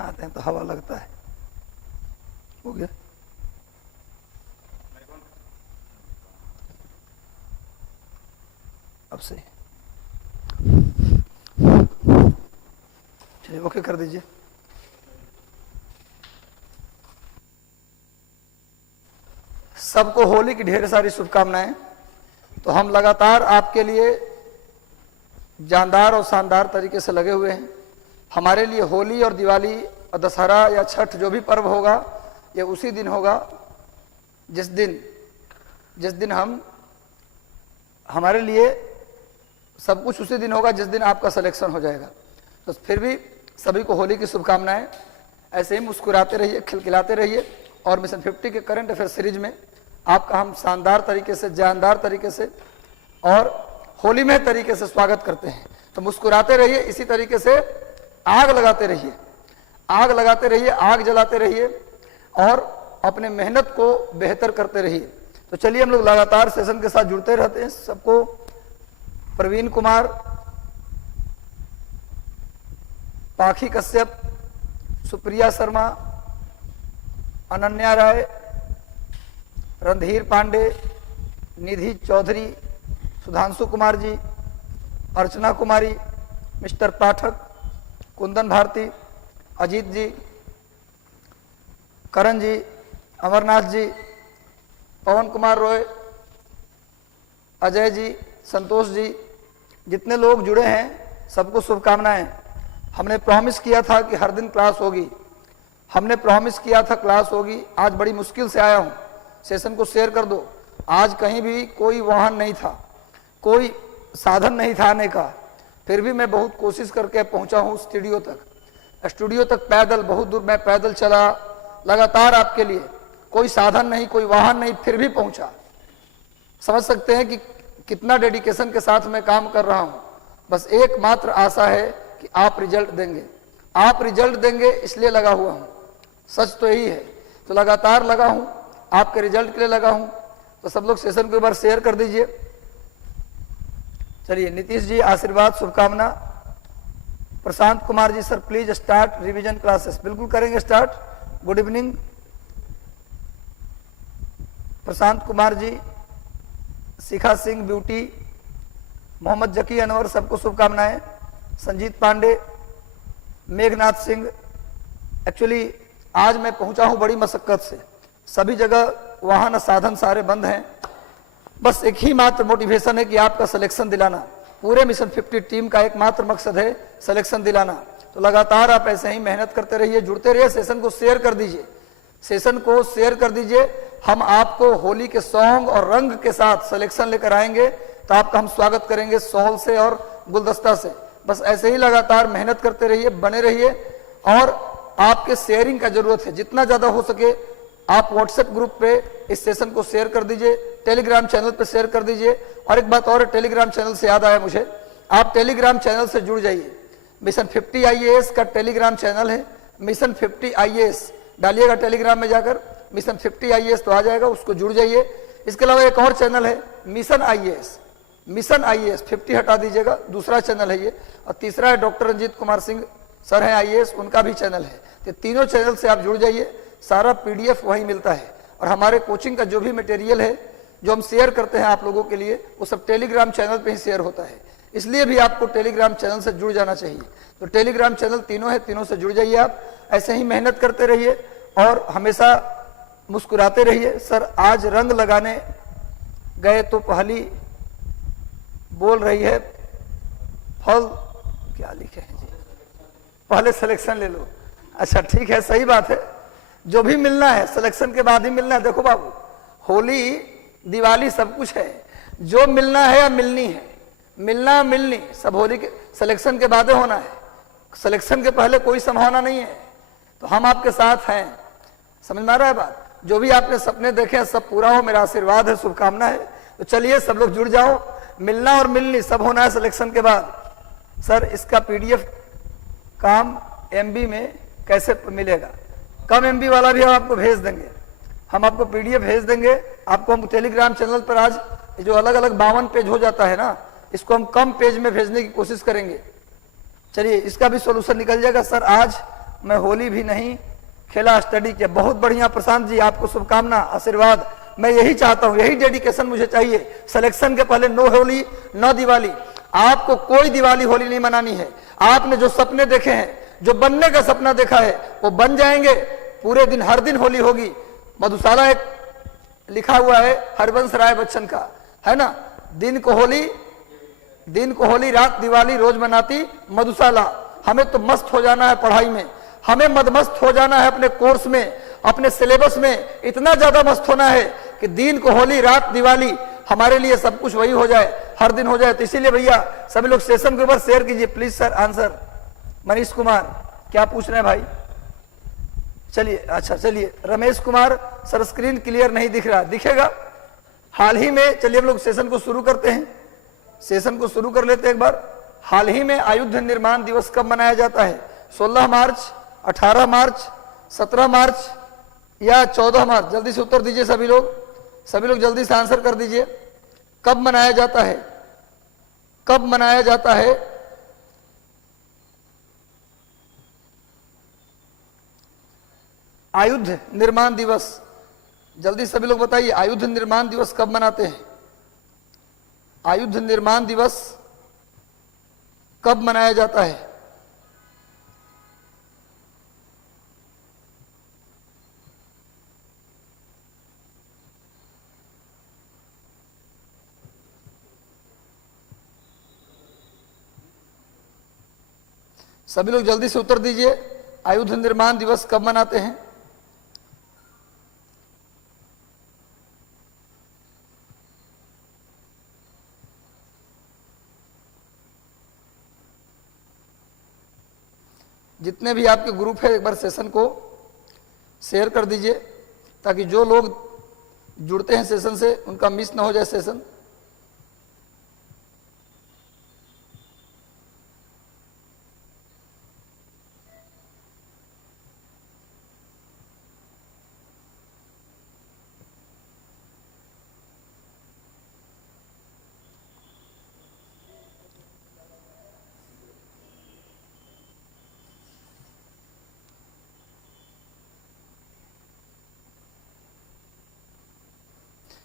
आते हैं तो हवा लगता है। हो गया। अब से चलिए ओके कर दीजिए। सबको होली की ढेर सारी शुभकामनाएं। तो हम लगातार आपके लिए जानदार और शानदार तरीके से लगे हुए हैं। हमारे लिए होली और दिवाली और दशहरा या छठ जो भी पर्व होगा ये उसी दिन होगा जिस दिन हमारे लिए सब कुछ उसी दिन होगा जिस दिन आपका सिलेक्शन हो जाएगा। तो फिर भी सभी को होली की शुभकामनाएं। ऐसे ही मुस्कुराते रहिए, खिलखिलाते रहिए और मिशन 50 के करंट अफेयर सीरीज में आपका हम शानदार तरीके से, जानदार तरीके से और होली में तरीके से स्वागत करते हैं। तो मुस्कुराते रहिए, इसी तरीके से आग लगाते रहिए, आग लगाते रहिए, आग जलाते रहिए और अपने मेहनत को बेहतर करते रहिए। तो चलिए हम लोग लगातार सेशन के साथ जुड़ते रहते हैं। सबको प्रवीण कुमार, पाखी कश्यप, सुप्रिया शर्मा, अनन्या राय, रणधीर पांडे, निधि चौधरी, सुधांशु कुमार जी, अर्चना कुमारी, मिस्टर पाठक, कुंदन भारती, अजीत जी, करण जी, अमरनाथ जी, पवन कुमार रॉय, अजय जी, संतोष जी, जितने लोग जुड़े हैं सबको शुभकामनाएं। हमने प्रॉमिस किया था कि हर दिन क्लास होगी, हमने प्रॉमिस किया था क्लास होगी। आज बड़ी मुश्किल से आया हूं, सेशन को शेयर कर दो। आज कहीं भी कोई वाहन नहीं था, कोई साधन नहीं था आने का, फिर भी मैं बहुत कोशिश करके पहुंचा हूं स्टूडियो तक पैदल। बहुत दूर मैं पैदल चला लगातार आपके लिए। कोई साधन नहीं, कोई वाहन नहीं, फिर भी पहुंचा। समझ सकते हैं कि कितना डेडिकेशन के साथ मैं काम कर रहा हूं। बस एकमात्र आशा है कि आप रिजल्ट देंगे, आप रिजल्ट देंगे, इसलिए लगा हुआ हूं। सच तो यही है। तो लगातार लगा हूं, आपके रिजल्ट के लिए लगा हूं। तो सब लोग सेशन को एक बार शेयर कर दीजिए। चलिए नीतीश जी आशीर्वाद, शुभकामना। Prashant Kumar ji, sir please start revision classes. बिल्कुल करेंगे start. Good evening Prashant Kumar ji, Shikha Singh beauty, Mohammad Zaki Anwar, सबको शुभकामनाएं। संजीत पांडे, मेघनाथ सिंह। एक्चुअली आज मैं पहुंचा हूं बड़ी मशक्कत से। सभी जगह वाहन साधन सारे बंद हैं। बस एक ही मात्र मोटिवेशन है कि आपका सिलेक्शन दिलाना। पूरे मिशन 50 टीम का एकमात्र मकसद है सिलेक्शन दिलाना। तो लगातार आप ऐसे ही मेहनत करते रहिए, जुड़ते रहिए। सेशन को शेयर कर दीजिए, सेशन को शेयर कर दीजिए। हम आपको होली के सॉन्ग और रंग के साथ सिलेक्शन लेकर आएंगे। तो आपका हम स्वागत करेंगे सॉल से और गुलदस्ता से। बस ऐसे ही लगातार मेहनत करते रहिए, बने रहिए। और आपके शेयरिंग का जरूरत है, जितना ज्यादा हो सके आप व्हाट्सएप ग्रुप पे इस सेशन को शेयर कर दीजिए, टेलीग्राम चैनल पे शेयर कर दीजिए। और एक बात और, टेलीग्राम चैनल से याद आया मुझे, आप टेलीग्राम चैनल से जुड़ जाइए। मिशन 50 IAS का टेलीग्राम चैनल है, मिशन 50 IAS डालिएगा टेलीग्राम में जाकर, मिशन 50 IAS तो आ जाएगा, उसको जुड़ जाइए। इसके अलावा एक और चैनल है मिशन IAS, मिशन IAS 50 हटा दीजिएगा, दूसरा चैनल है ये। और तीसरा है डॉक्टर रंजीत कुमार सिंह सर हैं IAS, उनका भी चैनल है। तो तीनों चैनल से आप जुड़ जाइए, सारा PDF वहीं मिलता है। और हमारे कोचिंग का जो भी मटेरियल है जो हम शेयर करते हैं आप लोगों के लिए, वो सब टेलीग्राम चैनल पे ही शेयर होता है। इसलिए भी आपको टेलीग्राम चैनल से जुड़ जाना चाहिए। तो टेलीग्राम चैनल तीनों है, तीनों से जुड़ जाइए। आप ऐसे ही मेहनत करते रहिए और हमेशा मुस्कुराते रहिए। सर आज रंग लगाने गए तो पहली बोल रही है फल क्या लिखे हैं जी, पहले सिलेक्शन ले लो। अच्छा ठीक है, सही बात है। जो भी मिलना है सिलेक्शन के बाद ही मिलना है। देखो बाबू, होली दिवाली सब कुछ है, जो मिलना है या मिलनी है, मिलना मिलनी सब होली के सिलेक्शन के बाद होना है। सिलेक्शन के पहले कोई संभावना नहीं है। तो हम आपके साथ हैं, समझ में आ रहा है बात। जो भी आपने सपने देखे हैं सब पूरा हो, मेरा आशीर्वाद है, शुभकामना है। तो चलिए सब लोग जुड़ जाओ, मिलना और मिलनी सब होना है सिलेक्शन के बाद। सर इसका PDF काम MB में कैसे मिलेगा? कम MB वाला भी हम आपको भेज देंगे, हम आपको PDF भेज देंगे। आपको हम टेलीग्राम चैनल पर आज जो अलग अलग 52 पेज हो जाता है ना, इसको हम कम पेज में भेजने की कोशिश करेंगे। चलिए इसका भी सॉल्यूशन निकल जाएगा। सर आज मैं होली भी नहीं खेला, स्टडी किया। बहुत बढ़िया प्रशांत जी, आपको शुभकामना, आशीर्वाद। मैं यही चाहता हूं, यही डेडिकेशन मुझे चाहिए। सिलेक्शन के पहले नो होली नो दिवाली। आपको कोई दिवाली होली नहीं मनानी है। आपने जो सपने देखे हैं, जो बनने का सपना देखा है, वो बन जाएंगे। पूरे दिन, हर दिन होली होगी। मधुशाला एक लिखा हुआ है हरिवंश राय बच्चन का, है ना, दिन को होली रात दिवाली रोज मनाती मधुशाला। हमें तो मस्त हो जाना है पढ़ाई में, हमें मदमस्त हो जाना है अपने कोर्स में, अपने सिलेबस में। इतना ज्यादा मस्त होना है कि दिन को होली रात दिवाली हमारे लिए सब कुछ वही हो जाए, हर दिन हो जाए। तो इसीलिए भैया सभी लोग सेशन के ऊपर शेयर कीजिए please. Sir answer Manish Kumar क्या पूछ रहे हैं भाई? चलिए, अच्छा चलिए। Ramesh Kumar sir screen clear नहीं दिख रहा, दिखेगा हाल ही में। चलिए हम लोग सेशन को शुरू करते हैं, सेशन को शुरू कर लेते हैं एक बार। हाल ही में आयुध निर्माण दिवस कब मनाया जाता है? 16 मार्च, 18 मार्च, 17 मार्च या 14 मार्च? जल्दी से उत्तर दीजिए सभी लोग जल्दी से आंसर कर दीजिए। कब मनाया जाता है? कब मनाया जाता है? आयुध निर्माण दिवस, जल्दी सभी लोग बताइए, आयुध निर्माण दिवस कब मनाते हैं? आयुध निर्माण दिवस कब मनाया जाता है? सभी लोग जल्दी से उत्तर दीजिए, आयुध निर्माण दिवस कब मनाते हैं? जितने भी आपके ग्रुप है एक बार सेशन को शेयर कर दीजिए, ताकि जो लोग जुड़ते हैं सेशन से उनका मिस ना हो जाए सेशन।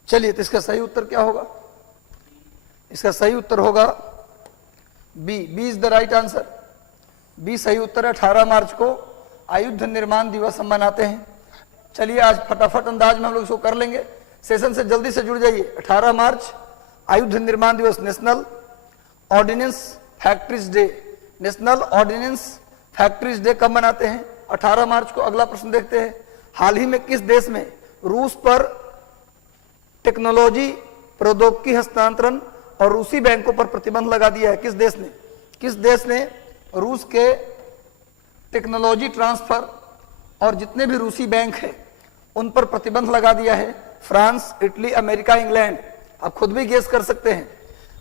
चलिए, तो इसका सही उत्तर क्या होगा? इसका सही उत्तर होगा B. B is the right answer. B सही उत्तर है। 18 मार्च को आयुध निर्माण दिवस हम मनाते हैं। चलिए आज फटाफट अंदाज में हम लोग इसको कर लेंगे। सेशन से जल्दी से जुड़ जाइए। 18 मार्च आयुध निर्माण दिवस, national ordnance factories day. National ordnance factories day कब मनाते हैं? 18 मार्च को। अगला प्रश्न देखते हैं। हाल ही में किस देश में रूस पर टेक्नोलॉजी, प्रौद्योगिकी हस्तांतरण और रूसी बैंकों पर प्रतिबंध लगा दिया है? किस देश ने? किस देश ने रूस के टेक्नोलॉजी ट्रांसफर और जितने भी रूसी बैंक हैं उन पर प्रतिबंध लगा दिया है? France, Italy, America, England. आप खुद भी गेस कर सकते हैं,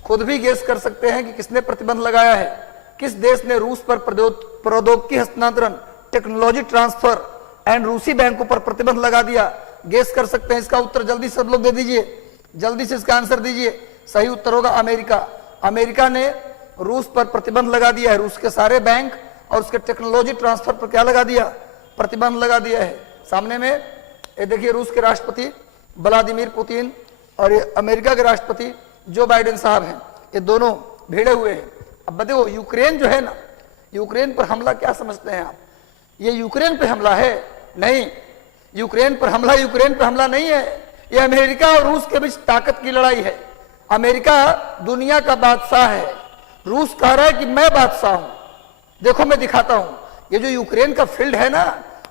खुद भी गेस कर सकते हैं कि किसने प्रतिबंध लगाया है। किस देश ने रूस पर प्रौद्योगिकी हस्तांतरण, टेक्नोलॉजी ट्रांसफर एंड रूसी बैंकों पर प्रतिबंध लगा दिया? गेस कर सकते हैं। इसका उत्तर जल्दी सब लोग दे दीजिए, जल्दी से इसका आंसर दीजिए। सही उत्तर होगा अमेरिका। अमेरिका ने रूस पर प्रतिबंध लगा दिया है। रूस के सारे बैंक और उसके टेक्नोलॉजी ट्रांसफर पर क्या लगा दिया? प्रतिबंध लगा दिया है। सामने में ये देखिए, रूस के राष्ट्रपति व्लादिमीर पुतिन और ये अमेरिका के राष्ट्रपति जो बाइडेन साहब हैं, ये दोनों भिड़े हुए हैं। अब देखो, यूक्रेन जो है ना, यूक्रेन पर हमला क्या समझते हैं आप? ये यूक्रेन पे हमला है? नहीं, यूक्रेन पर हमला नहीं है। ये अमेरिका और रूस के बीच ताकत की लड़ाई है। अमेरिका दुनिया का बादशाह है, रूस कह रहा है कि मैं बादशाह हूं, देखो मैं दिखाता हूं। ये जो यूक्रेन का फील्ड है ना,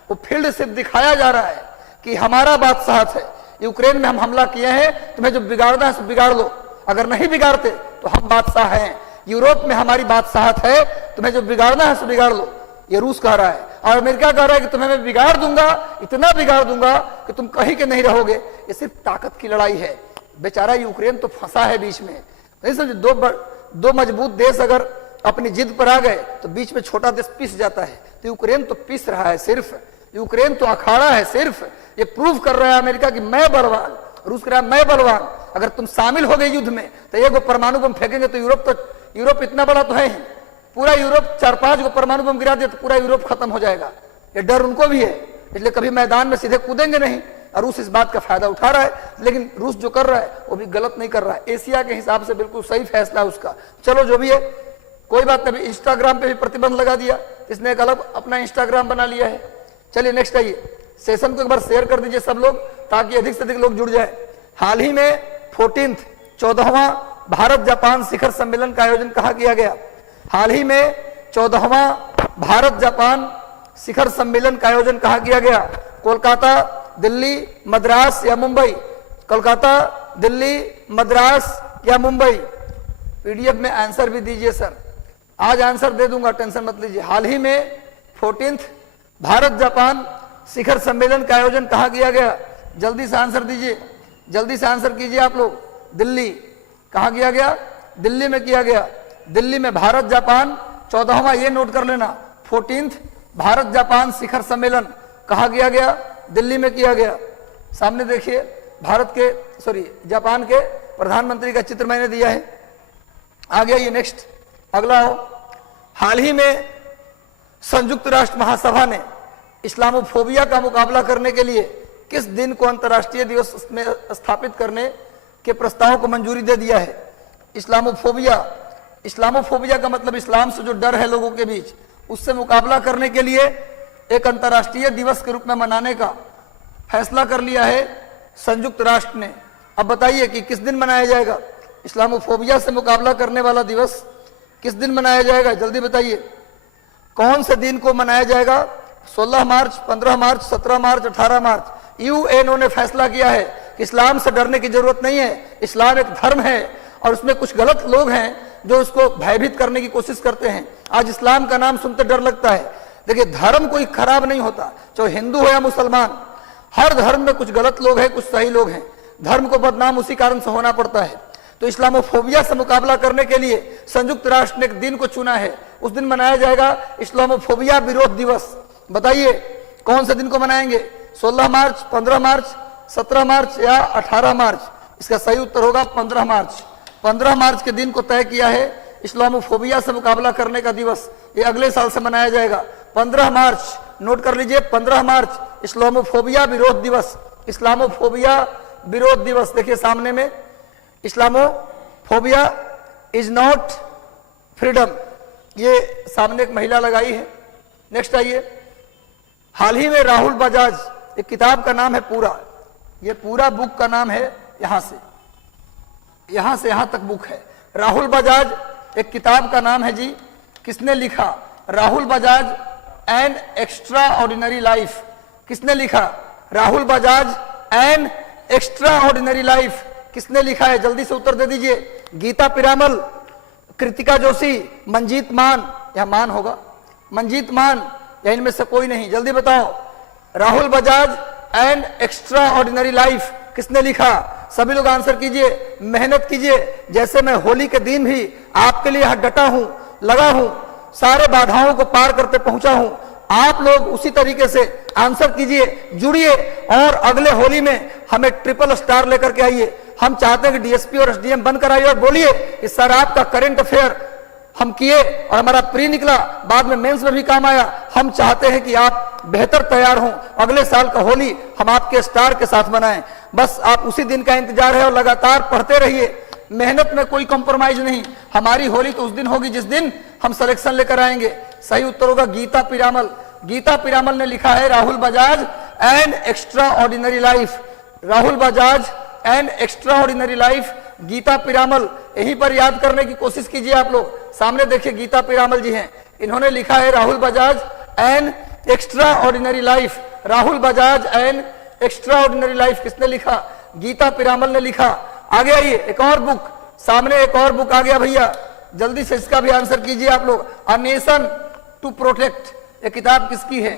वो फील्ड सिर्फ दिखाया जा रहा है कि हमारा बादशाह है। यूक्रेन में हम हमला किए हैं, तुम्हें जो बिगाड़ना है बिगाड़ लो, अगर नहीं बिगाड़ते तो हम बादशाह हैं। यूरोप में हमारी बादशाहत है, तुम्हें जो बिगाड़ना है बिगाड़ लो, ये रूस कह रहा है। और अमेरिका कह रहा है कि तुम्हें मैं बिगाड़ दूंगा, इतना बिगाड़ दूंगा कि तुम कहीं के नहीं रहोगे। ये सिर्फ ताकत की लड़ाई है। बेचारा यूक्रेन तो फंसा है बीच में। नहीं समझे? दो मजबूत देश अगर अपनी जिद पर आ गए तो बीच में छोटा देश पिस जाता है। तो यूक्रेन तो पिस रहा है, सिर्फ यूक्रेन तो अखाड़ा है, सिर्फ ये प्रूव कर रहा है अमेरिका कि मैं बलवान, रूस कह रहा है मैं बलवान। अगर तुम शामिल हो गए युद्ध में तो एक परमाणु बम फेंकेंगे तो यूरोप इतना बड़ा तो है ही, पूरा यूरोप 4-5 परमाणु बम गिरा दिया तो पूरा यूरोप खत्म हो जाएगा। ये डर उनको भी है, इसलिए कभी मैदान में सीधे कूदेंगे नहीं। और रूस इस बात का फायदा उठा रहा है, लेकिन रूस जो कर रहा है वो भी गलत नहीं कर रहा है, एशिया के हिसाब से बिल्कुल सही फैसला है उसका। चलो जो भी है कोई बात नहीं। इंस्टाग्राम पे भी प्रतिबंध लगा दिया, इसने एक अलग अपना इंस्टाग्राम बना लिया है। चलिए नेक्स्ट आइए, सेशन को एक बार शेयर कर दीजिए सब लोग, ताकि अधिक से अधिक लोग जुड़ जाए। हाल ही में 14वां भारत जापान शिखर सम्मेलन का आयोजन कहाँ किया गया? हाल ही में 14वां भारत जापान शिखर सम्मेलन का आयोजन कहाँ किया गया? कोलकाता, दिल्ली, मद्रास या मुंबई? कोलकाता, दिल्ली, मद्रास या मुंबई? पीडीएफ में आंसर भी दीजिए सर, आज आंसर दे दूंगा, टेंशन मत लीजिए। हाल ही में 14th भारत जापान शिखर सम्मेलन का आयोजन कहाँ किया गया? जल्दी से आंसर दीजिए, जल्दी से आंसर कीजिए आप लोग। दिल्ली, कहाँ किया गया? दिल्ली में किया गया। दिल्ली में भारत जापान 14वां, ये नोट कर लेना, 14th भारत जापान शिखर सम्मेलन कहाँ किया गया? दिल्ली में किया गया। सामने देखिए जापान के प्रधानमंत्री का चित्र मैंने दिया है। आ गया ये नेक्स्ट, अगला हो। हाल ही में संयुक्त राष्ट्र महासभा ने इस्लामोफोबिया का मुकाबला करने के लिए किस दिन को अंतर्राष्ट्रीय दिवस में स्थापित करने के प्रस्ताव को मंजूरी दे दिया है? इस्लामोफोबिया, इस्लामोफोबिया का मतलब इस्लाम से जो डर है लोगों के बीच, उससे मुकाबला करने के लिए एक अंतर्राष्ट्रीय दिवस के रूप में मनाने का फैसला कर लिया है संयुक्त राष्ट्र ने। अब बताइए कि किस दिन मनाया जाएगा? इस्लामोफोबिया से मुकाबला करने वाला दिवस किस दिन मनाया जाएगा? जल्दी बताइए, कौन से दिन को मनाया जाएगा? 16 मार्च, 15 मार्च, 17 मार्च, 18 मार्च? यूएनओ ने फैसला किया है कि इस्लाम से डरने की जरूरत नहीं है, इस्लाम एक धर्म है और उसमें कुछ गलत लोग हैं जो उसको भयभीत करने की कोशिश करते हैं। आज इस्लाम का नाम सुनते डर लगता है। देखिए, धर्म कोई खराब नहीं होता, चाहे हिंदू हो या मुसलमान, हर धर्म में कुछ गलत लोग हैं, कुछ सही लोग हैं। धर्म को बदनाम उसी कारण से होना पड़ता है। तो इस्लामोफोबिया से मुकाबला करने के लिए संयुक्त राष्ट्र ने एक दिन को चुना है, उस दिन मनाया जाएगा इस्लामोफोबिया विरोध दिवस। बताइए कौन से दिन को मनाएंगे? 16 मार्च, 15 मार्च, 17 मार्च या 18 मार्च? इसका सही उत्तर होगा 15 मार्च। 15 मार्च के दिन को तय किया है इस्लामोफोबिया से मुकाबला करने का दिवस, ये अगले साल से मनाया जाएगा। 15 मार्च नोट कर लीजिए, 15 मार्च इस्लामोफोबिया विरोध दिवस। इस्लामोफोबिया विरोध दिवस देखिए सामने में, इस्लामोफोबिया इज नॉट फ्रीडम, ये सामने एक महिला लगाई है। नेक्स्ट आइए, हाल ही में राहुल बजाज, एक किताब का नाम है पूरा, ये पूरा बुक का नाम है, यहां से यहां तक बुक है। राहुल बजाज एक किताब का नाम है जी, किसने लिखा? Rahul Bajaj an extra ordinary life. किसने लिखा? Rahul Bajaj an extra ordinary life किसने लिखा है? जल्दी से उत्तर दे दीजिए। गीता पिरामल, कृतिका जोशी, मंजीत मान, यह मान होगा, मंजीत मान या इनमें से कोई नहीं? जल्दी बताओ। Rahul Bajaj and extraordinary life किसने लिखा? सभी लोग आंसर कीजिए, मेहनत कीजिए। जैसे मैं होली के दिन भी आपके लिए यहां डटा हूं, लगा हूं, सारे बाधाओं को पार करते पहुंचा हूं, आप लोग उसी तरीके से आंसर कीजिए, जुड़िए और अगले होली में हमें ट्रिपल स्टार लेकर के आइए। हम चाहते हैं कि डीएसपी और एसडीएम बनकर आइए और बोलिए कि सर आपका करंट अफेयर हम किए और हमारा प्री निकला, बाद में मेंस में भी काम आया। हम चाहते हैं कि आप बेहतर तैयार हों, अगले साल का होली हम आपके स्टार के साथ मनाएं। बस आप उसी दिन का इंतजार है और लगातार पढ़ते रहिए, मेहनत में कोई कॉम्प्रोमाइज नहीं। हमारी होली तो उस दिन होगी जिस दिन हम सिलेक्शन लेकर आएंगे। सही उत्तर होगा गीता पिरामल। गीता पिरामल ने लिखा है Rahul Bajaj and extraordinary life. Rahul Bajaj and extraordinary life, Geeta Piramal. यहीं पर याद करने की कोशिश कीजिए आप लोग। सामने देखिए गीता पिरामल जी हैं, इन्होंने लिखा है Rahul Bajaj and extraordinary life. Rahul Bajaj and extraordinary life किसने लिखा? गीता पिरामल ने लिखा। आगे आइए, एक और बुक, सामने एक और बुक आ गया भैया, जल्दी से इसका भी आंसर कीजिए आप लोग। अ नेशन टू प्रोटेक्ट, ये किताब किसकी है?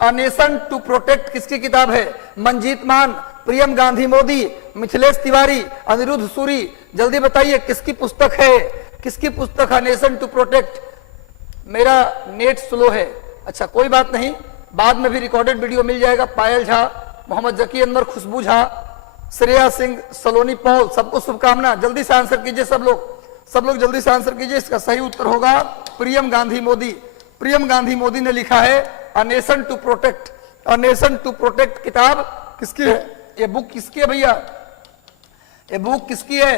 अ नेशन टू प्रोटेक्ट किसकी किताब है? मंजीत मान, प्रियम गांधी मोदी, मिथिलेश तिवारी, अनिरुद्ध सूरी। जल्दी बताइए किसकी पुस्तक है? किसकी पुस्तक है नेशन टू प्रोटेक्ट? मेरा नेट स्लो है, अच्छा कोई बात नहीं, बाद में भी रिकॉर्डेड वीडियो मिल जाएगा। पायल झा, मोहम्मद जकी अनवर, खुशबू झा, श्रेया सिंह, सलोनी पॉल, सबको शुभकामना। जल्दी से आंसर कीजिए सब लोग जल्दी से आंसर कीजिए। इसका सही उत्तर होगा प्रियम गांधी मोदी। प्रियम गांधी मोदी ने लिखा है a nation to protect, a nation to protect किताब किसकी है? ये बुक किसकी है भैया? ये बुक किसकी है?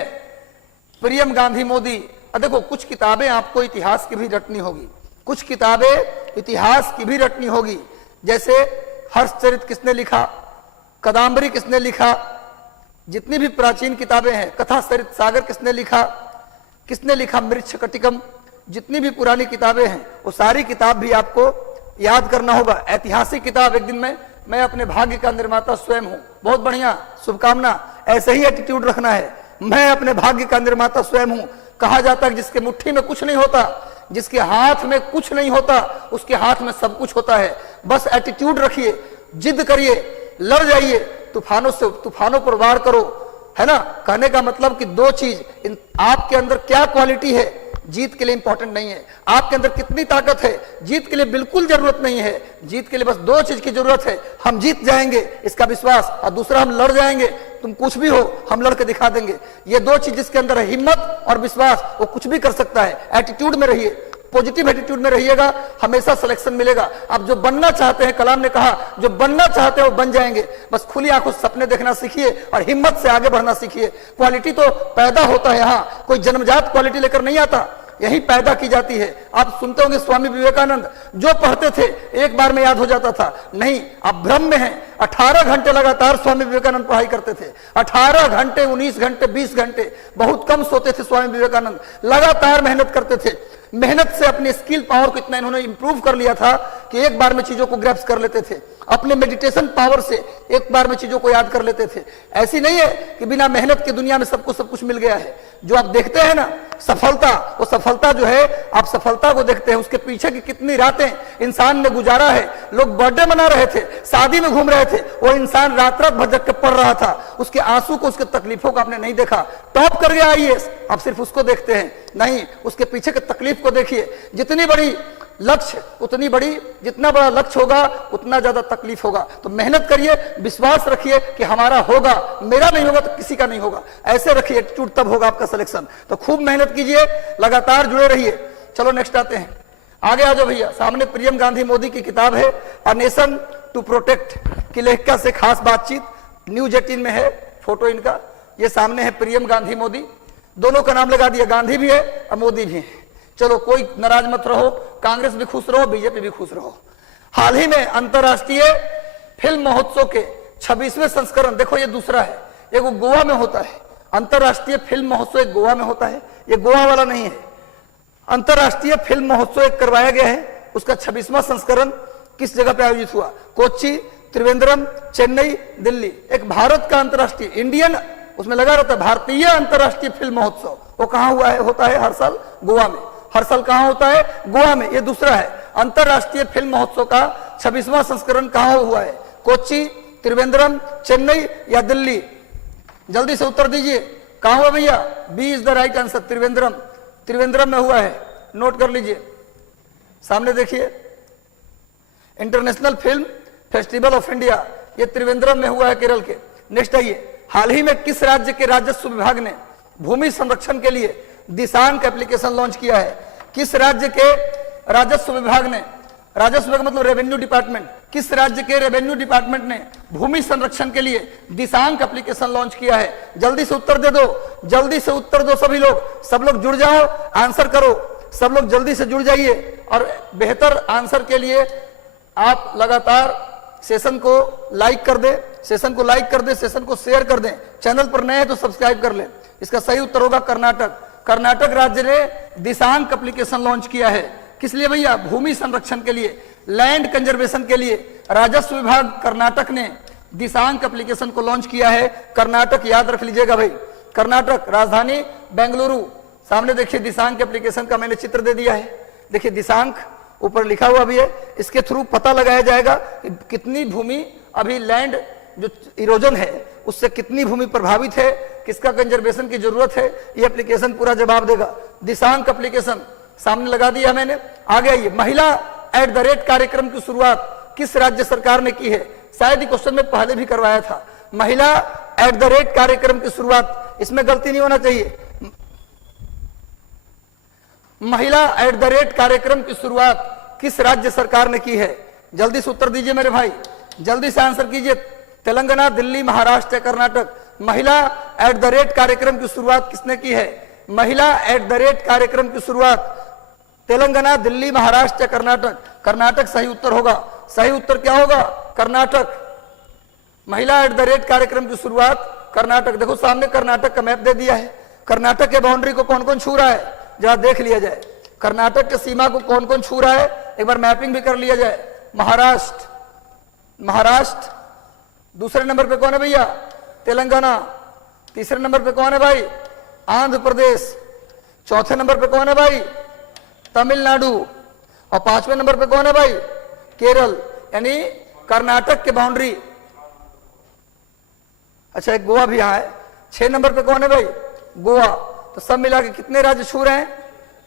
प्रियम गांधी मोदी। अब देखो कुछ किताबें आपको इतिहास की भी रटनी होगी, कुछ किताबें इतिहास की भी रटनी होगी। जैसे हर्षचरित किसने लिखा, कदम्बरी किसने लिखा, जितनी भी प्राचीन किताबें हैं, कथा सरित सागर किसने लिखा मृच्छकटिकम, जितनी भी पुरानी किताबें हैं वो सारी किताब भी आपको याद करना होगा। ऐतिहासिक किताब एक दिन में मैं अपने भाग्य का निर्माता स्वयं हूं, बहुत बढ़िया, शुभकामना। ऐसे ही एटीट्यूड रखना है, मैं अपने भाग्य का निर्माता स्वयं हूं। कहा जाता है जिसके मुट्ठी में कुछ नहीं होता, जिसके हाथ में कुछ नहीं होता, उसके हाथ में सब कुछ होता है। बस एटीट्यूड रखिए, जिद करिए, लड़ जाइए, तूफानों पर वार करो, है ना। कहने का मतलब कि दो चीज, आपके अंदर क्या क्वालिटी है जीत के लिए इंपॉर्टेंट नहीं है, आपके अंदर कितनी ताकत है जीत के लिए बिल्कुल जरूरत नहीं है। जीत के लिए बस दो चीज की जरूरत है, हम जीत जाएंगे इसका विश्वास, और दूसरा हम लड़ जाएंगे, तुम कुछ भी हो हम लड़ के दिखा देंगे। ये दो चीज जिसके अंदर है, हिम्मत और विश्वास, वो कुछ भी कर सकता है। एटीट्यूड में रहिए, पॉजिटिव एटीट्यूड में रहिएगा, हमेशा सिलेक्शन मिलेगा। आप जो बनना चाहते हैं, कलाम ने कहा जो बनना चाहते हैं वो बन जाएंगे। बस खुली आंखों से सपने देखना सीखिए और हिम्मत से आगे बढ़ना सीखिए। क्वालिटी तो पैदा होता है, यहाँ कोई जन्मजात क्वालिटी लेकर नहीं आता, यही पैदा की जाती है। आप सुनते होंगे स्वामी विवेकानंद जो पढ़ते थे एक बार में याद हो जाता था, नहीं, आप भ्रम में हैं। 18 घंटे लगातार स्वामी विवेकानंद पढ़ाई करते थे, 18 घंटे, 19 घंटे, 20 घंटे, बहुत कम सोते थे स्वामी विवेकानंद, लगातार मेहनत करते थे। मेहनत से अपने स्किल पावर को इतना इन्होंने इंप्रूव कर लिया था कि एक बार में चीजों को ग्रैप्स कर लेते थे। अपने मेडिटेशन पावर से एक बार में चीजों को याद कर लेते थे। ऐसी नहीं है कि बिना मेहनत के दुनिया में सबको सब कुछ मिल गया है। जो आप देखते हैं ना सफलता, वो सफलता जो है, आप सफलता को देखते हैं, उसके पीछे की कितनी रातें इंसान ने गुजारा है। लोग बर्थडे मना रहे थे, शादी में घूम रहे थे, वो इंसान रात रात भटक के पढ़ रहा था। उसके आंसू को, उसके तकलीफों को आपने नहीं देखा। टॉप कर गया आईएएस, आप सिर्फ उसको देखते हैं, नहीं, उसके पीछे की तकलीफ को देखिए। जितनी बड़ी लक्ष्य उतनी बड़ी, जितना बड़ा लक्ष्य होगा उतना ज्यादा तकलीफ होगा। तो मेहनत करिए, विश्वास रखिए कि हमारा होगा, मेरा नहीं होगा तो किसी का नहीं होगा, ऐसे रखिए एटीट्यूड, तब होगा आपका सिलेक्शन। तो खूब मेहनत कीजिए, लगातार जुड़े रहिए। चलो नेक्स्ट आते हैं, आगे आ जाओ भैया। सामने प्रियम गांधी मोदी की किताब है अ नेशन टू प्रोटेक्ट की लेखिका से खास बातचीत, न्यूज 18 में है, फोटो इनका, ये सामने है प्रियम गांधी मोदी, दोनों का नाम लगा दिया, गांधी भी है और मोदी भी है। चलो कोई नाराज मत रहो, कांग्रेस भी खुश रहो, बीजेपी भी खुश रहो। हाल ही में अंतरराष्ट्रीय फिल्म महोत्सव के 26वें संस्करण, देखो ये दूसरा है, एक गोवा में होता है। अंतरराष्ट्रीय फिल्म महोत्सव एक गोवा में होता है, ये गोवा वाला नहीं है। अंतरराष्ट्रीय फिल्म महोत्सव एक करवाया गया है, उसका 26वां संस्करण किस जगह पे आयोजित हुआ? कोच्चि, त्रिवेंद्रम, चेन्नई, दिल्ली। एक भारत का अंतरराष्ट्रीय, इंडियन उसमें लगा रहता है, भारतीय अंतरराष्ट्रीय फिल्म महोत्सव, वो कहां हुआ है? होता है हर साल गोवा में। हर साल कहां होता है? गोवा में। ये दूसरा है अंतरराष्ट्रीय फिल्म महोत्सव का 26वां संस्करण कहां हुआ है? कोच्चि, त्रिवेंद्रम, चेन्नई या दिल्ली? जल्दी से उत्तर दीजिए, कहां हुआ भैया? B is the right answer, Trivandrum. Trivandrum में हुआ है, नोट कर लीजिए। सामने देखिए, international film festival of India, ये त्रिवेंद्रम में हुआ है, केरल के। नेक्स्ट आइए, हाल ही में किस राज्य के राजस्व विभाग ने भूमि संरक्षण के लिए दिशांक एप्लीकेशन लॉन्च किया है? किस राज्य के राजस्व विभाग ने, राजस्व विभाग मतलब रेवेन्यू डिपार्टमेंट, किस राज्य के रेवेन्यू डिपार्टमेंट ने भूमि संरक्षण के लिए दिशांक एप्लीकेशन लॉन्च किया है? जल्दी से उत्तर दे दो, जल्दी से उत्तर दो सभी लोग, सब लोग जुड़ जाओ, आंसर करो, सब लोग जल्दी से जुड़ जाइए। और बेहतर आंसर के लिए आप लगातार सेशन को लाइक कर दें, सेशन को लाइक कर दें, सेशन को शेयर कर दें। चैनल पर नए हैं तो सब्सक्राइब कर लें। इसका सही उत्तर होगा कर्नाटक। कर्नाटक राज्य ने दिशांक एप्लीकेशन लॉन्च किया है, किस लिए भैया? भूमि संरक्षण के लिए, लैंड कंजर्वेशन के लिए। राजस्व विभाग कर्नाटक ने दिशांक एप्लीकेशन को लॉन्च किया है। कर्नाटक याद रख लीजिएगा भाई, कर्नाटक, राजधानी बेंगलुरु। सामने देखिए दिशांक एप्लीकेशन का मैंने चित्र दे दिया है, देखिए दिशांक ऊपर लिखा हुआ भी है। इसके थ्रू पता लगाया जाएगा कि कितनी भूमि अभी लैंड जो इरोजन है उससे कितनी भूमि प्रभावित है, किसका कंजर्वेशन की जरूरत है, ये एप्लीकेशन पूरा जवाब देगा। दिशांक एप्लीकेशन सामने लगा दिया मैंने। आगे आइए, महिला @ कार्यक्रम की शुरुआत किस राज्य सरकार ने की है? शायद ये क्वेश्चन में पहले भी करवाया था। महिला @ कार्यक्रम की शुरुआत, इसमें गलती नहीं होना चाहिए। महिला @ कार्यक्रम की शुरुआत किस राज्य सरकार ने की है? जल्दी से उत्तर दीजिए मेरे भाई, जल्दी से आंसर कीजिए। तेलंगाना, दिल्ली, महाराष्ट्र या कर्नाटक? महिला @ कार्यक्रम की शुरुआत किसने की है? महिला @ कार्यक्रम की शुरुआत तेलंगाना, दिल्ली, महाराष्ट्र या कर्नाटक? कर्नाटक सही उत्तर होगा। सही उत्तर क्या होगा? कर्नाटक। महिला @ कार्यक्रम की शुरुआत कर्नाटक। देखो सामने कर्नाटक का मैप दे दिया है। कर्नाटक के बाउंड्री को कौन कौन छू रहा है, जरा देख लिया जाए। कर्नाटक के सीमा को कौन कौन छू रहा है, एक बार मैपिंग भी कर लिया जाए। महाराष्ट्र। दूसरे नंबर पे कौन है भैया? तेलंगाना। तीसरे नंबर पे कौन है भाई? आंध्र प्रदेश। चौथे नंबर पे कौन है भाई? तमिलनाडु। और पांचवें नंबर पे कौन है भाई? केरल। यानी कर्नाटक के बाउंड्री। अच्छा, एक गोवा भी यहां है। 6 नंबर पे कौन है भाई? गोवा। तो सब मिला के कितने राज्य छू रहे हैं?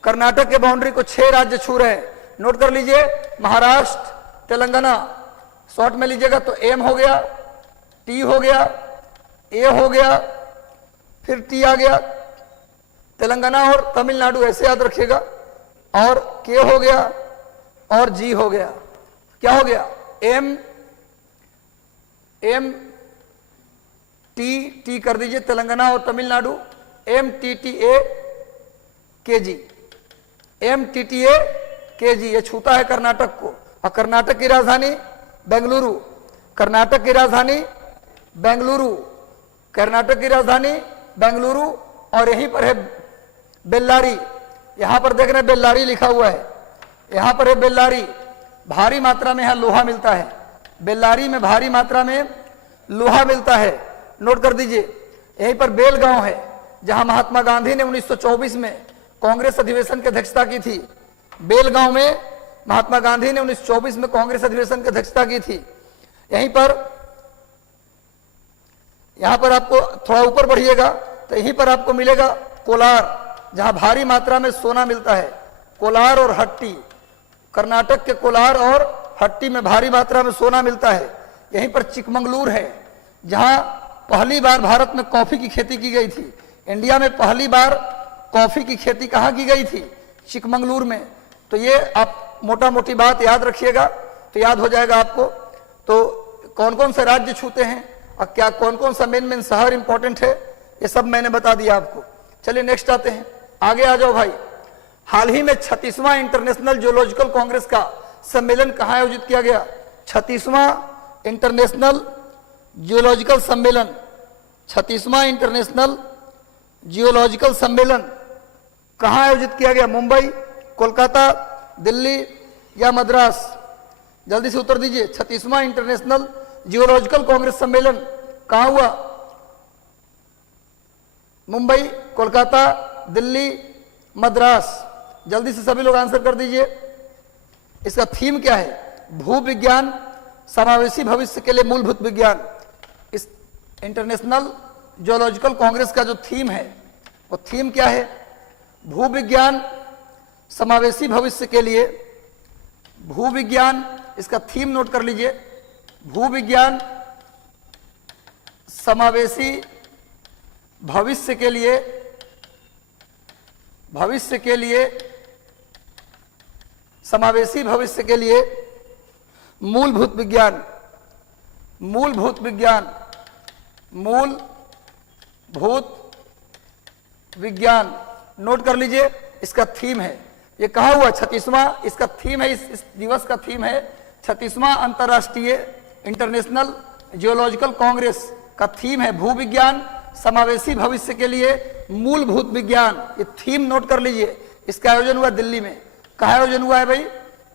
कर्नाटक के बाउंड्री को 6 राज्य छू रहे हैं। नोट कर लीजिए, महाराष्ट्र, तेलंगाना। शॉर्ट में लीजिएगा तो एम हो गया, टी हो गया, ए हो गया, फिर टी आ गया, तेलंगाना और तमिलनाडु ऐसे याद रखिएगा, और के हो गया और जी हो गया। क्या हो गया? एम टी कर दीजिए, तेलंगाना और Tamil Nadu. MTTA KG, MTTA KG, ये छूता है कर्नाटक को। और कर्नाटक की राजधानी बेंगलुरु। कर्नाटक की राजधानी बेंगलुरु। कर्नाटक की राजधानी बेंगलुरु। और यहीं पर है बेल्लारी। यहां पर देख रहे हैं बेल्लारी लिखा हुआ है, यहां पर है बेल्लारी। भारी मात्रा में यहां लोहा मिलता है। बेल्लारी में भारी मात्रा में लोहा मिलता है। नोट कर दीजिए। यहीं पर बेलगांव है, जहां महात्मा गांधी ने 1924 में कांग्रेस अधिवेशन की अध्यक्षता की थी। बेलगांव में महात्मा गांधी ने 1924 में कांग्रेस अधिवेशन की अध्यक्षता की थी। यहीं पर आपको थोड़ा ऊपर बढ़िएगा तो यहीं पर आपको मिलेगा कोलार, जहां भारी मात्रा में सोना मिलता है। कोलार और हट्टी, कर्नाटक के कोलार और हट्टी में भारी मात्रा में सोना मिलता है। यहीं पर चिकमंगलूर है, जहां पहली बार भारत में कॉफी की खेती की गई थी। इंडिया में पहली बार कॉफी की खेती कहां की गई थी? चिकमंगलूर में। तो ये आप मोटा मोटी बात याद रखिएगा तो याद हो जाएगा आपको। तो कौन कौन से राज्य छूते हैं और क्या कौन कौन सा मेन शहर इंपॉर्टेंट है, ये सब मैंने बता दिया आपको। चलिए नेक्स्ट आते हैं, आगे आ जाओ भाई। हाल ही में 36वां इंटरनेशनल जियोलॉजिकल कांग्रेस का सम्मेलन कहां आयोजित किया गया? 36वां इंटरनेशनल जियोलॉजिकल सम्मेलन, 36वां इंटरनेशनल जियोलॉजिकल सम्मेलन कहां आयोजित किया गया? मुंबई, कोलकाता, दिल्ली या मद्रास? जल्दी से उत्तर दीजिए। 36वां इंटरनेशनल जियोलॉजिकल कांग्रेस सम्मेलन कहां हुआ? मुंबई, कोलकाता, दिल्ली, मद्रास? जल्दी से सभी लोग आंसर कर दीजिए। इसका थीम क्या है? भूविज्ञान, समावेशी भविष्य के लिए मूलभूत विज्ञान। इस इंटरनेशनल जियोलॉजिकल कांग्रेस का जो थीम है वो थीम क्या है? भूविज्ञान, समावेशी भविष्य के लिए। भूविज्ञान, इसका थीम नोट कर लीजिए। भूविज्ञान, समावेशी भविष्य के लिए, समावेशी भविष्य के लिए मूलभूत विज्ञान। मूलभूत विज्ञान, मूलभूत विज्ञान नोट कर लीजिए। इसका थीम है, ये कहा हुआ 36वां, इसका थीम है, इस दिवस का थीम है 36वां अंतरराष्ट्रीय इंटरनेशनल जियोलॉजिकल कांग्रेस का थीम है भूविज्ञान, समावेशी भविष्य के लिए मूलभूत विज्ञान। ये थीम नोट कर लीजिए। इसका आयोजन हुआ दिल्ली में। कहाँ आयोजन हुआ है भाई?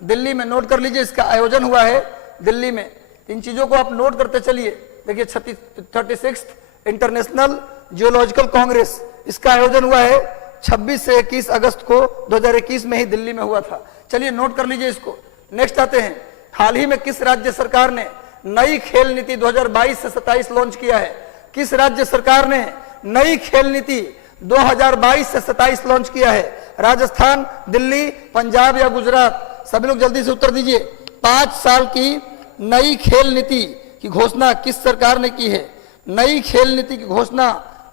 दिल्ली में। नोट कर लीजिए, इसका आयोजन हुआ है दिल्ली में। इन चीजों को आप नोट करते चलिए। देखिए 36th इंटरनेशनल जियोलॉजिकल कांग्रेस, इसका आयोजन हुआ है 26 से 21 अगस्त को 2021 में ही दिल्ली में हुआ था। चलिए नोट कर लीजिए इसको। नेक्स्ट आते हैं, हाल ही में किस राज्य सरकार ने नई खेल नीति 2022 से 27 लॉन्च किया है? किस राज्य सरकार ने नई खेल नीति 2022 से 27 लॉन्च किया है? राजस्थान, दिल्ली, पंजाब या गुजरात? सभी लोग जल्दी से उत्तर दीजिए। 5 साल की नई खेल नीति की घोषणा किस सरकार ने की है? नई खेल नीति की घोषणा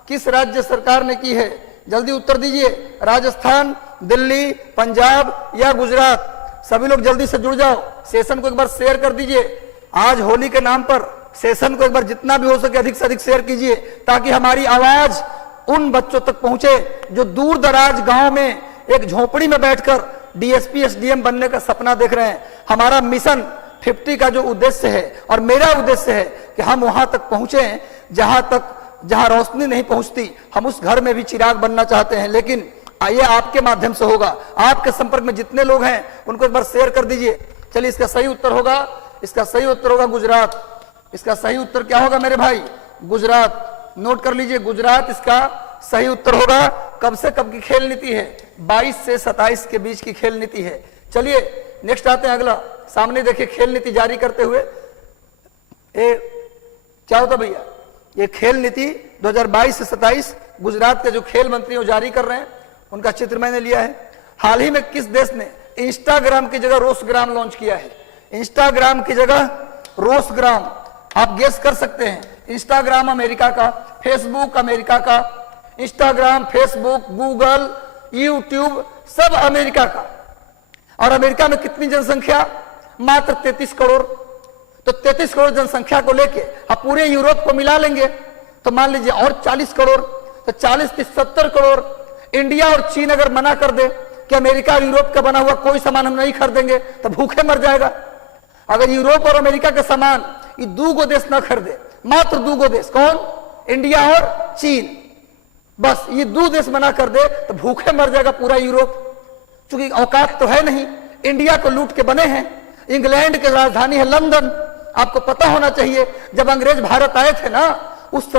किस राज्य सरकार ने की है? जल्दी उत्तर दीजिए। राजस्थान, दिल्ली, पंजाब या गुजरात? सभी लोग जल्दी से जुड़ जाओ, सेशन को एक बार शेयर कर दीजिए। आज होली के नाम पर सेशन को एक बार जितना भी हो सके अधिक से अधिक शेयर कीजिए, ताकि हमारी आवाज उन बच्चों तक पहुंचे जो दूर दराज गांव में एक झोपड़ी में बैठकर डीएसपी एसडीएम बनने का सपना देख रहे हैं। हमारा मिशन 50 का जो उद्देश्य है और मेरा उद्देश्य है कि हम वहां तक पहुंचे जहां रोशनी नहीं पहुंचती, हम उस घर में भी चिराग बनना चाहते हैं। लेकिन ये आपके माध्यम से होगा। आपके संपर्क में जितने लोग हैं उनको एक बार शेयर कर दीजिए। चलिए, इसका सही उत्तर होगा गुजरात। इसका सही उत्तर क्या होगा मेरे भाई? गुजरात। नोट कर लीजिए, गुजरात इसका सही उत्तर होगा। कब से कब की खेल नीति है? 22 से 27 के बीच की खेल नीति है। चलिए नेक्स्ट आते हैं, अगला सामने देखिए। खेल नीति जारी करते हुए क्या होता भैया? ये खेल नीति 2022 से 27 गुजरात के जो खेल मंत्री वो जारी कर रहे हैं, उनका चित्र मैंने लिया है। हाल ही में किस देश ने इंस्टाग्राम की जगह रोसग्राम लॉन्च किया है? इंस्टाग्राम की जगह रोसग्राम। आप गेस कर सकते हैं। इंस्टाग्राम अमेरिका का, फेसबुक अमेरिका का, इंस्टाग्राम, फेसबुक, गूगल, यूट्यूब सब अमेरिका का। और अमेरिका में कितनी जनसंख्या? मात्र 33 करोड़। तो 33 करोड़ जनसंख्या को लेके आप पूरे यूरोप को मिला लेंगे तो मान लीजिए और 40 करोड़, तो 40 30 70 करोड़। इंडिया और चीन अगर मना कर दे कि अमेरिका और यूरोप का बना हुआ कोई सामान हम नहीं खरीदेंगे तो भूखे मर जाएगा। अगर यूरोप और अमेरिका के सामान ये दो देश ना खरीदे, मात्र दो देश, कौन? इंडिया और चीन, बस ये दो देश मना कर दे तो भूखे मर जाएगा पूरा यूरोप। क्योंकि औकात तो है नहीं, इंडिया को लूट के बने हैं। इंग्लैंड की राजधानी है लंदन। आपको पता होना चाहिए जब अंग्रेज भारत आए थे ना, उस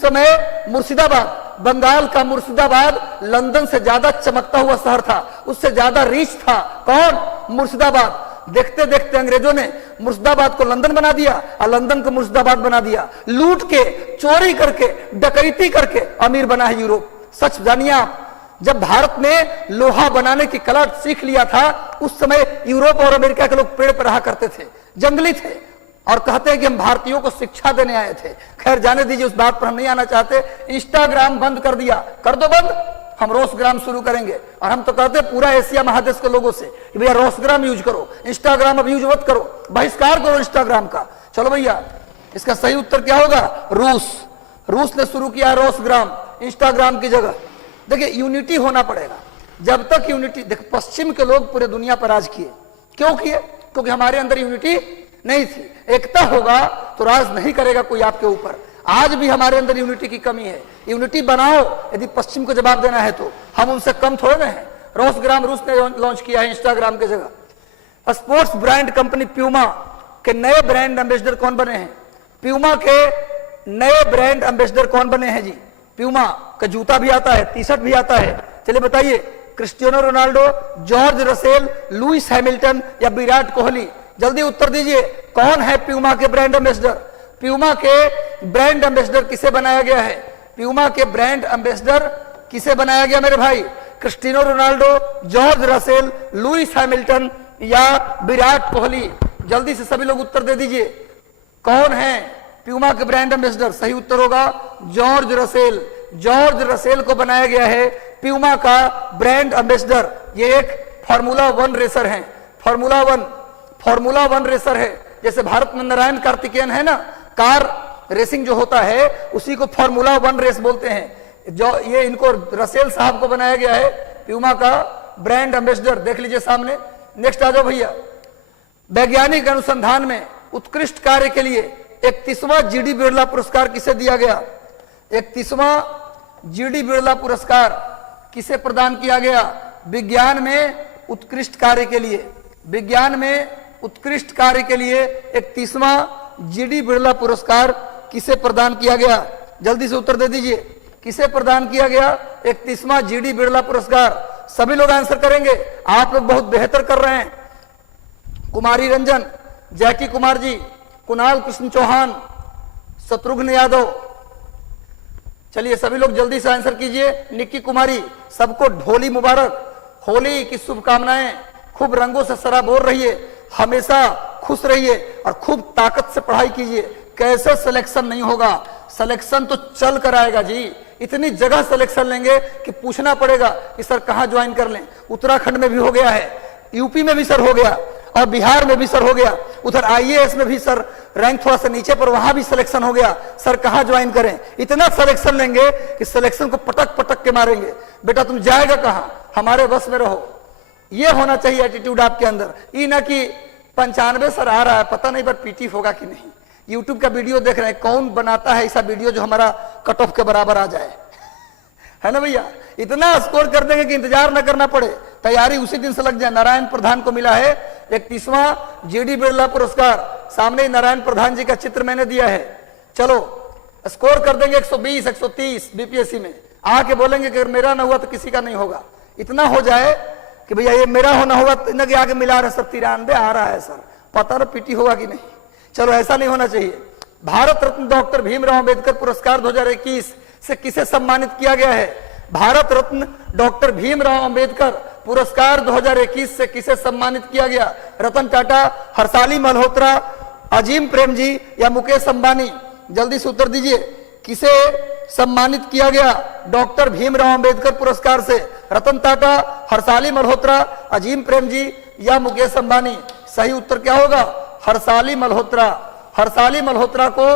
समय मुर्शिदाबाद, बंगाल का मुर्शिदाबाद लंदन से ज्यादा चमकता हुआ शहर था, उससे ज्यादा रीच था। कौन? मुर्शिदाबाद। देखते देखते अंग्रेजों ने मुर्शिदाबाद को लंदन बना दिया और लंदन को मुर्शिदाबाद बना दिया। लूट के, चोरी करके, डकैती करके अमीर बना है यूरोप। सच जानिए आप, जब भारत ने लोहा बनाने की कला सीख लिया था, उस समय यूरोप और अमेरिका के लोग पेड़ पर रहा करते थे, जंगली थे, और कहते हैं कि हम भारतीयों को शिक्षा देने आए थे। खैर जाने दीजिए, उस बात पर हम नहीं आना चाहते। इंस्टाग्राम बंद कर दिया, कर दो बंद, हम रोसग्राम शुरू करेंगे। और हम तो कहते हैं पूरा एशिया महादेश के लोगों से कि भैया रोसग्राम यूज करो, इंस्टाग्राम अब यूज मत करो, बहिष्कार करो इंस्टाग्राम का। चलो भैया, इसका सही उत्तर क्या होगा? रूस ने शुरू किया है रोसग्राम इंस्टाग्राम की जगह। देखिए, यूनिटी होना पड़ेगा। जब तक यूनिटी, देखिए पश्चिम के लोग पूरे दुनिया पर राज किए, क्यों किए? क्योंकि हमारे अंदर यूनिटी नहीं थी। एकता होगा तो राज नहीं करेगा कोई आपके ऊपर। आज भी हमारे अंदर यूनिटी की कमी है। यूनिटी बनाओ यदि पश्चिम को जवाब देना है तो। हम उनसे कम थोड़े ना है। रोसग्राम रूस ने लॉन्च किया है इंस्टाग्राम की जगह। स्पोर्ट्स ब्रांड कंपनी प्यूमा के नए ब्रांड एम्बेसडर कौन बने हैं? प्यूमा के नए ब्रांड एम्बेसडर कौन बने हैं जी? प्यूमा का जूता भी आता है, टी शर्ट भी आता है। चलिए बताइए, Cristiano Ronaldo, George Russell, Lewis Hamilton या विराट कोहली? जल्दी उत्तर दीजिए, कौन है प्यूमा के ब्रांड एम्बेसडर? प्यूमा के ब्रांड एम्बेसडर किसे बनाया गया है? प्यूमा के ब्रांड एम्बेसडर किसे बनाया गया मेरे भाई? Cristiano Ronaldo, George Russell, Lewis Hamilton या विराट कोहली? जल्दी से सभी लोग उत्तर दे दीजिए, कौन है प्यूमा के ब्रांड एम्बेसडर? सही उत्तर होगा जॉर्ज रसेल। जॉर्ज रसेल को बनाया गया है प्यूमा का ब्रांड एम्बेसडर। ये एक फार्मूला 1 रेसर है। फार्मूला 1 रेसर है। जैसे भारत में नारायण कार्तिकेयन है ना, कार रेसिंग जो होता है उसी को फार्मूला 1 रेस बोलते हैं। जो ये इनको रसेल साहब को बनाया गया है प्यूमा का ब्रांड एम्बेसडर। देख लीजिए सामने। नेक्स्ट आ जाओ भैया। वैज्ञानिक अनुसंधान में उत्कृष्ट कार्य के लिए 31वां जीडी बिरला पुरस्कार किसे दिया गया? 31वां जीडी बिरला पुरस्कार किसे प्रदान किया गया? विज्ञान में उत्कृष्ट कार्य के लिए। विज्ञान में उत्कृष्ट कार्य के लिए 31वां जीडी बिरला पुरस्कार किसे प्रदान किया गया? जल्दी से उत्तर दे दीजिए, किसे प्रदान किया गया 31वां जीडी बिरला पुरस्कार? सभी लोग आंसर करेंगे। आप लोग बहुत बेहतर कर रहे हैं। कुमारी रंजन, जैकी कुमार जी, कुणाल कृष्ण चौहान, शत्रुघ्न यादव। चलिए सभी लोग जल्दी से आंसर कीजिए। निक्की कुमारी, सबको ढोली मुबारक, होली की शुभकामनाएं। खूब रंगों से सराबोर रहिए, हमेशा खुश रहिए और खूब ताकत से पढ़ाई कीजिए। कैसे सिलेक्शन नहीं होगा? सिलेक्शन तो चल कर आएगा जी। इतनी जगह सिलेक्शन लेंगे कि पूछना पड़ेगा कि सर कहां ज्वाइन कर लें। उत्तराखंड में भी हो गया है, यूपी में भी सर हो गया और बिहार में भी सर हो गया, उधर आईएएस में भी सर रैंक थोड़ा सा नीचे पर वहां भी सिलेक्शन हो गया। सर कहां ज्वाइन करें? इतना सिलेक्शन लेंगे कि सिलेक्शन को पटक पटक के मारेंगे। बेटा तुम जाएगा कहां, हमारे बस में रहो। ये होना चाहिए एटीट्यूड आपके अंदर। ये ना कि 95 सर आ रहा है, पता नहीं पर पीटी होगा कि नहीं। यूट्यूब का वीडियो देख रहे हैं, कौन बनाता है ऐसा वीडियो जो हमारा कट ऑफ के बराबर आ जाए, है ना भैया? इतना स्कोर कर देंगे कि इंतजार न करना पड़े, तैयारी उसी दिन से लग जाए। नारायण प्रधान को मिला है 31वां जीडी बिरला पुरस्कार। सामने ही नारायण प्रधान जी का चित्र मैंने दिया है। चलो स्कोर कर देंगे 120 130 बीपीएससी में। आके बोलेंगे कि अगर मेरा ना हुआ तो किसी का नहीं होगा। इतना हो जाए कि भैया ये मेरा होना होगा, तो कि आगे मिला रहे सर 93 आ रहा है सर, पता ना पीटी होगा कि नहीं। चलो ऐसा नहीं होना चाहिए। भारत रत्न डॉक्टर भीमराव अंबेडकर पुरस्कार 2021 से किसे सम्मानित किया गया है? भारत रत्न डॉक्टर भीमराव अंबेडकर पुरस्कार 2021 से किसे सम्मानित किया गया? रतन टाटा, हर्षाली मल्होत्रा, अजीम प्रेमजी या मुकेश अंबानी? जल्दी से उत्तर दीजिए, किसे सम्मानित किया गया डॉक्टर भीमराव अंबेडकर पुरस्कार से? रतन टाटा, हर्षाली मल्होत्रा, अजीम प्रेमजी या मुकेश अंबानी? सही उत्तर क्या होगा? हर्षाली मल्होत्रा। हर्षाली मल्होत्रा को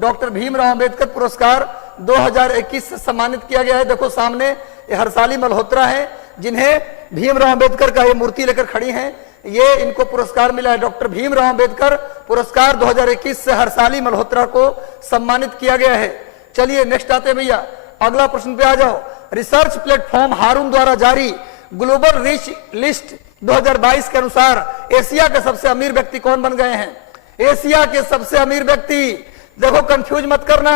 डॉक्टर भीमराव अंबेडकर पुरस्कार 2021 से सम्मानित किया गया है। देखो सामने ये हर्षाली मल्होत्रा है, जिन्हें भीमराव अंबेडकर का ये मूर्ति लेकर खड़ी हैं। ये इनको पुरस्कार मिला है। डॉक्टर भीमराव अंबेडकर पुरस्कार 2021 से हर्षाली मल्होत्रा को सम्मानित किया गया है। चलिए नेक्स्ट आते हैं भैया, अगला प्रश्न पे आ जाओ। रिसर्च प्लेटफॉर्म हारून द्वारा जारी ग्लोबल रिच लिस्ट 2022 के अनुसार एशिया के सबसे अमीर व्यक्ति कौन बन गए हैं? एशिया के सबसे अमीर व्यक्ति, देखो कंफ्यूज मत करना,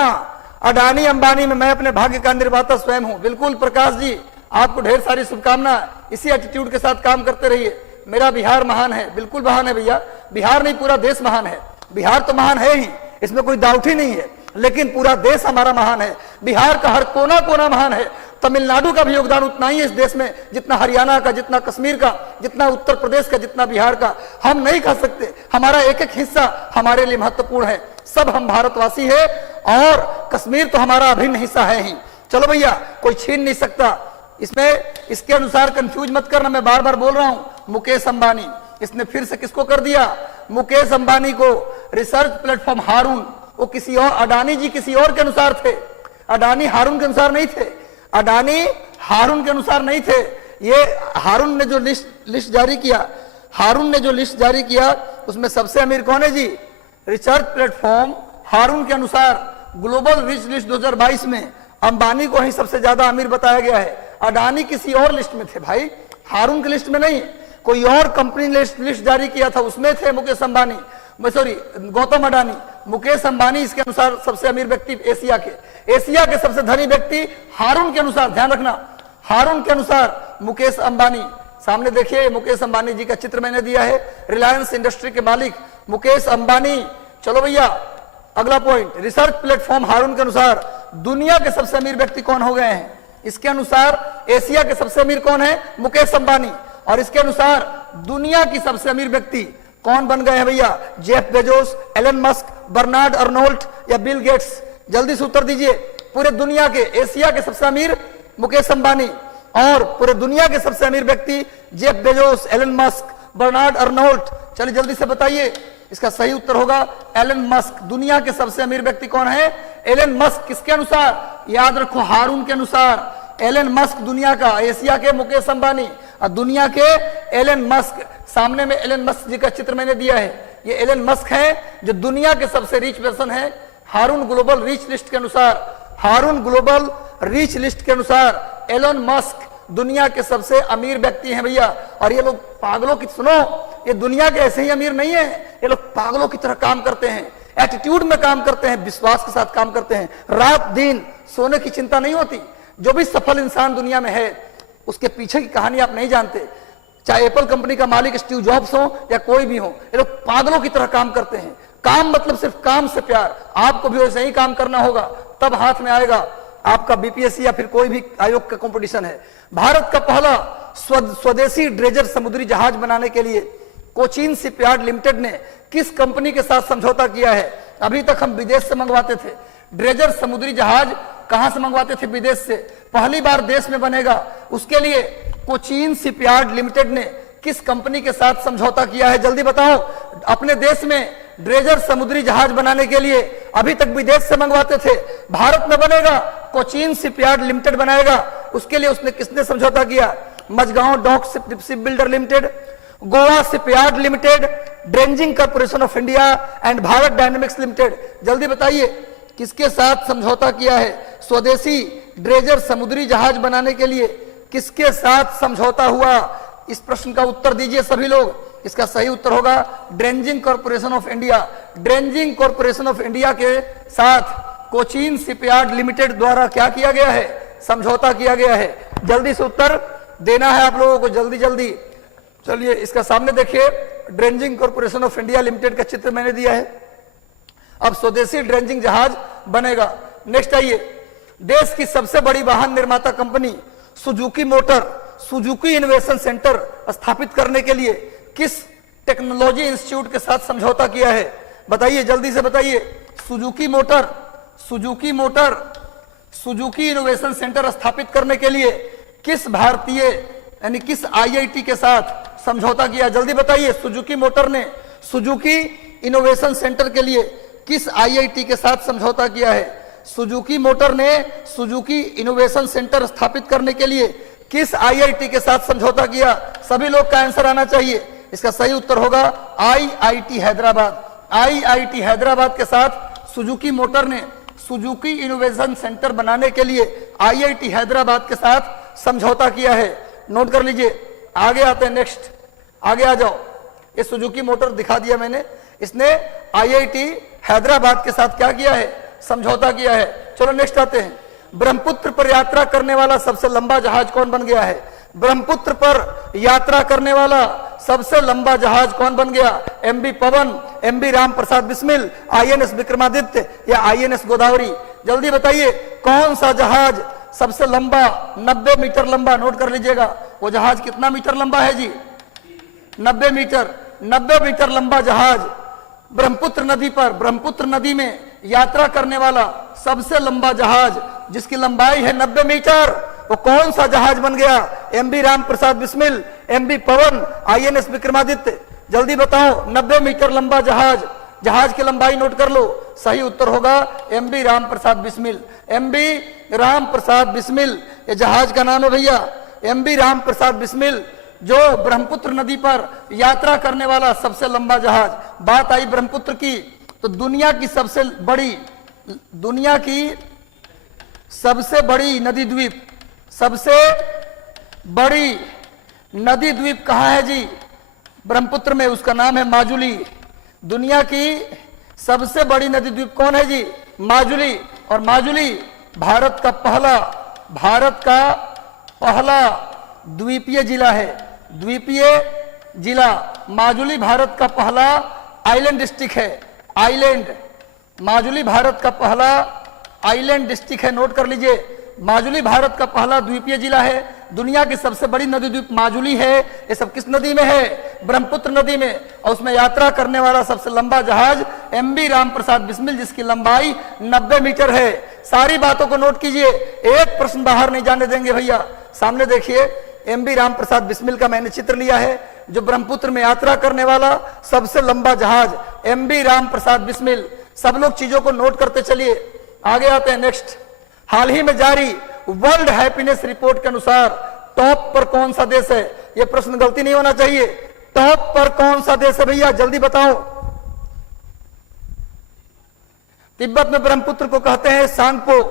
अडानी अंबानी में मैं अपने भाग्य का निर्माता स्वयं हूं। बिल्कुल प्रकाश जी, आपको ढेर सारी शुभकामनाएं। इसी एटीट्यूड के साथ काम करते रहिए। मेरा बिहार महान है, बिल्कुल महान है भैया। बिहार नहीं, पूरा देश महान है। बिहार तो महान है ही, इसमें कोई डाउट ही नहीं है, लेकिन पूरा देश हमारा महान है। बिहार का हर कोना कोना महान है। तमिलनाडु का भी योगदान उतना ही है इस देश में, जितना हरियाणा का, जितना कश्मीर का, जितना उत्तर प्रदेश का, जितना बिहार का। हम नहीं कह सकते, हमारा एक एक हिस्सा हमारे लिए महत्वपूर्ण है। सब हम भारतवासी है और कश्मीर तो हमारा अभिन्न हिस्सा है ही। चलो भैया, कोई छीन नहीं सकता इसमें। इसके अनुसार कंफ्यूज मत करना, मैं बार बार बोल रहा हूं। मुकेश अंबानी, इसने फिर से किसको कर दिया? मुकेश अंबानी को। रिसर्च प्लेटफॉर्म हारून, वो किसी और, अडानी जी किसी और के अनुसार थे, अडानी हारून के अनुसार नहीं थे। अडानी हारून के अनुसार नहीं थे। ये हारून ने जो लिस्ट जारी किया, हारून ने जो लिस्ट जारी किया उसमें सबसे अमीर कौन है जी? रिसर्च प्लेटफॉर्म हारून के अनुसार ग्लोबल रिच लिस्ट 2022 में अंबानी को ही सबसे ज्यादा अमीर बताया गया है। अडानी किसी और लिस्ट में थे भाई, हारून की लिस्ट में नहीं। कोई और कंपनी ने लिस्ट जारी किया था, उसमें थे मुकेश अंबानी, सॉरी गौतम अडानी। मुकेश अंबानी इसके अनुसार सबसे अमीर व्यक्ति एशिया के। एशिया के सबसे धनी व्यक्ति हारून के अनुसार, ध्यान रखना, हारून के अनुसार मुकेश अंबानी। सामने देखिए मुकेश अंबानी जी का चित्र मैंने दिया है, रिलायंस इंडस्ट्री के मालिक मुकेश अंबानी। चलो भैया अगला पॉइंट, रिसर्च प्लेटफॉर्म हारून के अनुसार दुनिया के सबसे अमीर व्यक्ति कौन हो गए हैं? इसके अनुसार एशिया के सबसे अमीर कौन है? मुकेश अंबानी। और इसके अनुसार दुनिया की सबसे अमीर व्यक्ति कौन बन गए हैं भैया? Jeff Bezos, Elon Musk, Bernard Arnault या बिल गेट्स? जल्दी से उत्तर दीजिए। पूरे दुनिया के, एशिया के सबसे अमीर मुकेश अंबानी और पूरे दुनिया के सबसे अमीर व्यक्ति Jeff Bezos, Elon Musk, Bernard Arnault. चलिए जल्दी से बताइए, इसका सही उत्तर होगा एलन मस्क। दुनिया के सबसे अमीर व्यक्ति कौन है? Elon Musk. किसके अनुसार? याद रखो, हारून के अनुसार। एलन मस्क दुनिया का, एशिया के मुकेश अंबानी और दुनिया के एलन मस्क। सामने में एलन मस्क जी का चित्र मैंने दिया है। ये एलन मस्क है जो दुनिया के सबसे रिच पर्सन है। हारून ग्लोबल रिच लिस्ट के अनुसार, हारून ग्लोबल रिच लिस्ट के अनुसार एलन मस्क दुनिया के सबसे अमीर व्यक्ति हैं भैया। और ये लोग पागलों की, सुनो, ये दुनिया के ऐसे ही अमीर नहीं है, ये लोग पागलों की तरह काम करते हैं, एटीट्यूड में काम करते हैं, विश्वास के साथ काम करते हैं। रात दिन सोने की चिंता नहीं होती। जो भी सफल इंसान दुनिया में है उसके पीछे की कहानी आप नहीं जानते। चाहे एप्पल कंपनी का मालिक स्टीव जॉब्स हो या कोई भी हो, ये लोग पागलों की तरह काम करते हैं। काम मतलब सिर्फ काम से प्यार। आपको भी वैसे ही काम करना होगा, तब हाथ में आएगा आपका बीपीएससी या फिर कोई भी आयोग का कंपटीशन है। भारत का पहला स्वदेशी ड्रेजर समुद्री जहाज बनाने के लिए कोचीन शिपयार्ड लिमिटेड ने किस कंपनी के साथ समझौता किया है? अभी तक हम विदेश से मंगवाते थे ड्रेजर समुद्री जहाज, कहां से मंगवाते थे? विदेश से। पहली बार देश में बनेगा, उसके लिए कोचीन शिपयार्ड लिमिटेड ने किस कंपनी के साथ समझौता किया है? जल्दी बताओ। अपने देश में ड्रेजर समुद्री जहाज बनाने के लिए अभी तक विदेश से मंगवाते थे, भारत में बनेगा, कोचीन शिपयार्ड लिमिटेड बनाएगा, उसके लिए उसने किसने समझौता किया? Mazagon Dock Ship Builder Limited, Goa Shipyard Limited, Dredging Corporation of India and Bharat Dynamics Limited. जल्दी बताइए किसके साथ समझौता किया है? स्वदेशी ड्रेजर समुद्री जहाज बनाने के लिए किसके साथ समझौता हुआ? इस प्रश्न का उत्तर दीजिए सभी लोग। इसका सही उत्तर होगा Dredging Corporation of India. Dredging Corporation of India के साथ कोचीन शिपयार्ड लिमिटेड द्वारा क्या किया गया है? समझौता किया गया है। जल्दी से उत्तर देना है आप लोगों को, जल्दी जल्दी। चलिए इसका सामने देखिए, ड्रेंजिंग कॉर्पोरेशन ऑफ इंडिया लिमिटेड का चित्र मैंने दिया है। अब स्वदेशी ड्रेंजिंग जहाज बनेगा। नेक्स्ट आइए, देश की सबसे बड़ी वाहन निर्माता company Suzuki motor Suzuki innovation centre स्थापित करने के लिए किस टेक्नोलॉजी इंस्टीट्यूट के साथ समझौता किया है? बताइए, जल्दी से बताइए। Suzuki motor Suzuki innovation centre स्थापित करने के लिए किस भारतीय यानी किस आईआईटी के साथ समझौता किया? जल्दी बताइए। सुजुकी मोटर ने सुजुकी इनोवेशन सेंटर के लिए किस आईआईटी के साथ समझौता किया है? सुजुकी मोटर ने सुजुकी इनोवेशन सेंटर स्थापित करने के लिए किस आईआईटी के साथ समझौता किया? सभी लोग का आंसर आना चाहिए। इसका सही उत्तर होगा आईआईटी हैदराबाद। आईआईटी हैदराबाद के साथ सुजुकी मोटर ने सुजुकी इनोवेशन सेंटर बनाने के लिए आईआईटी हैदराबाद के साथ समझौता किया है। नोट कर लीजिए। आगे आते हैं, नेक्स्ट आगे आ जाओ। ये सुजुकी मोटर दिखा दिया मैंने, इसने आईआईटी हैदराबाद के साथ क्या किया है? समझौता किया है। चलो नेक्स्ट आते हैं। ब्रह्मपुत्र पर यात्रा करने वाला सबसे लंबा जहाज कौन बन गया है? ब्रह्मपुत्र पर यात्रा करने वाला सबसे लंबा जहाज कौन बन गया? एमबी पवन, एमबी राम प्रसाद बिस्मिल, आईएनएस विक्रमादित्य या आईएनएस गोदावरी? जल्दी बताइए कौन सा जहाज सबसे लंबा 90 मीटर लंबा? नोट कर लीजिएगा। वो जहाज कितना मीटर लंबा है जी? 90 मीटर। 90 मीटर लंबा जहाज ब्रह्मपुत्र नदी पर, ब्रह्मपुत्र नदी में यात्रा करने वाला सबसे लंबा जहाज जिसकी लंबाई है 90 मीटर, वो कौन सा जहाज बन गया? एमबी राम प्रसाद बिस्मिल, एमबी पवन, आईएनएस विक्रमादित्य? जल्दी बताओ। 90 मीटर लंबा जहाज की लंबाई नोट कर लो। सही उत्तर होगा एमबी राम प्रसाद बिस्मिल। एमबी राम प्रसाद बिस्मिल ये जहाज का नाम है भैया। एमबी राम प्रसाद बिस्मिल जो ब्रह्मपुत्र नदी पर यात्रा करने वाला सबसे लंबा जहाज। बात आई ब्रह्मपुत्र की, तो दुनिया की सबसे बड़ी नदी द्वीप, सबसे बड़ी नदी द्वीप कहाँ है जी? ब्रह्मपुत्र में। उसका नाम है माजुली। दुनिया की सबसे बड़ी नदी द्वीप कौन है जी? माजुली। और माजुली भारत का पहला द्वीपीय जिला है। द्वीपीय जिला माजुली भारत का पहला आइलैंड डिस्ट्रिक्ट है। आइलैंड, माजुली भारत का पहला आइलैंड डिस्ट्रिक्ट है। नोट कर लीजिए। माजुली भारत का पहला द्वीपीय जिला है। दुनिया की सबसे बड़ी नदी द्वीप माजुली है। ये सब किस नदी में है? ब्रह्मपुत्र नदी में। और उसमें यात्रा करने वाला सबसे लंबा जहाज एमबी राम प्रसाद बिस्मिल जिसकी लंबाई 90 मीटर है। सारी बातों को नोट कीजिए, एक प्रश्न बाहर नहीं जाने देंगे भैया। सामने देखिए, एमबी राम प्रसाद बिस्मिल का मैंने चित्र लिया है, जो ब्रह्मपुत्र में यात्रा करने वाला सबसे लंबा जहाज एमबी राम प्रसाद बिस्मिल। सब लोग चीजों को नोट करते चलिए। आगे आते हैं, नेक्स्ट। हाल ही में जारी वर्ल्ड हैप्पीनेस रिपोर्ट के अनुसार टॉप पर कौन सा देश है? यह प्रश्न गलती नहीं होना चाहिए। टॉप पर कौन सा देश है भैया? जल्दी बताओ। तिब्बत में ब्रह्मपुत्र को कहते हैं सांगपो।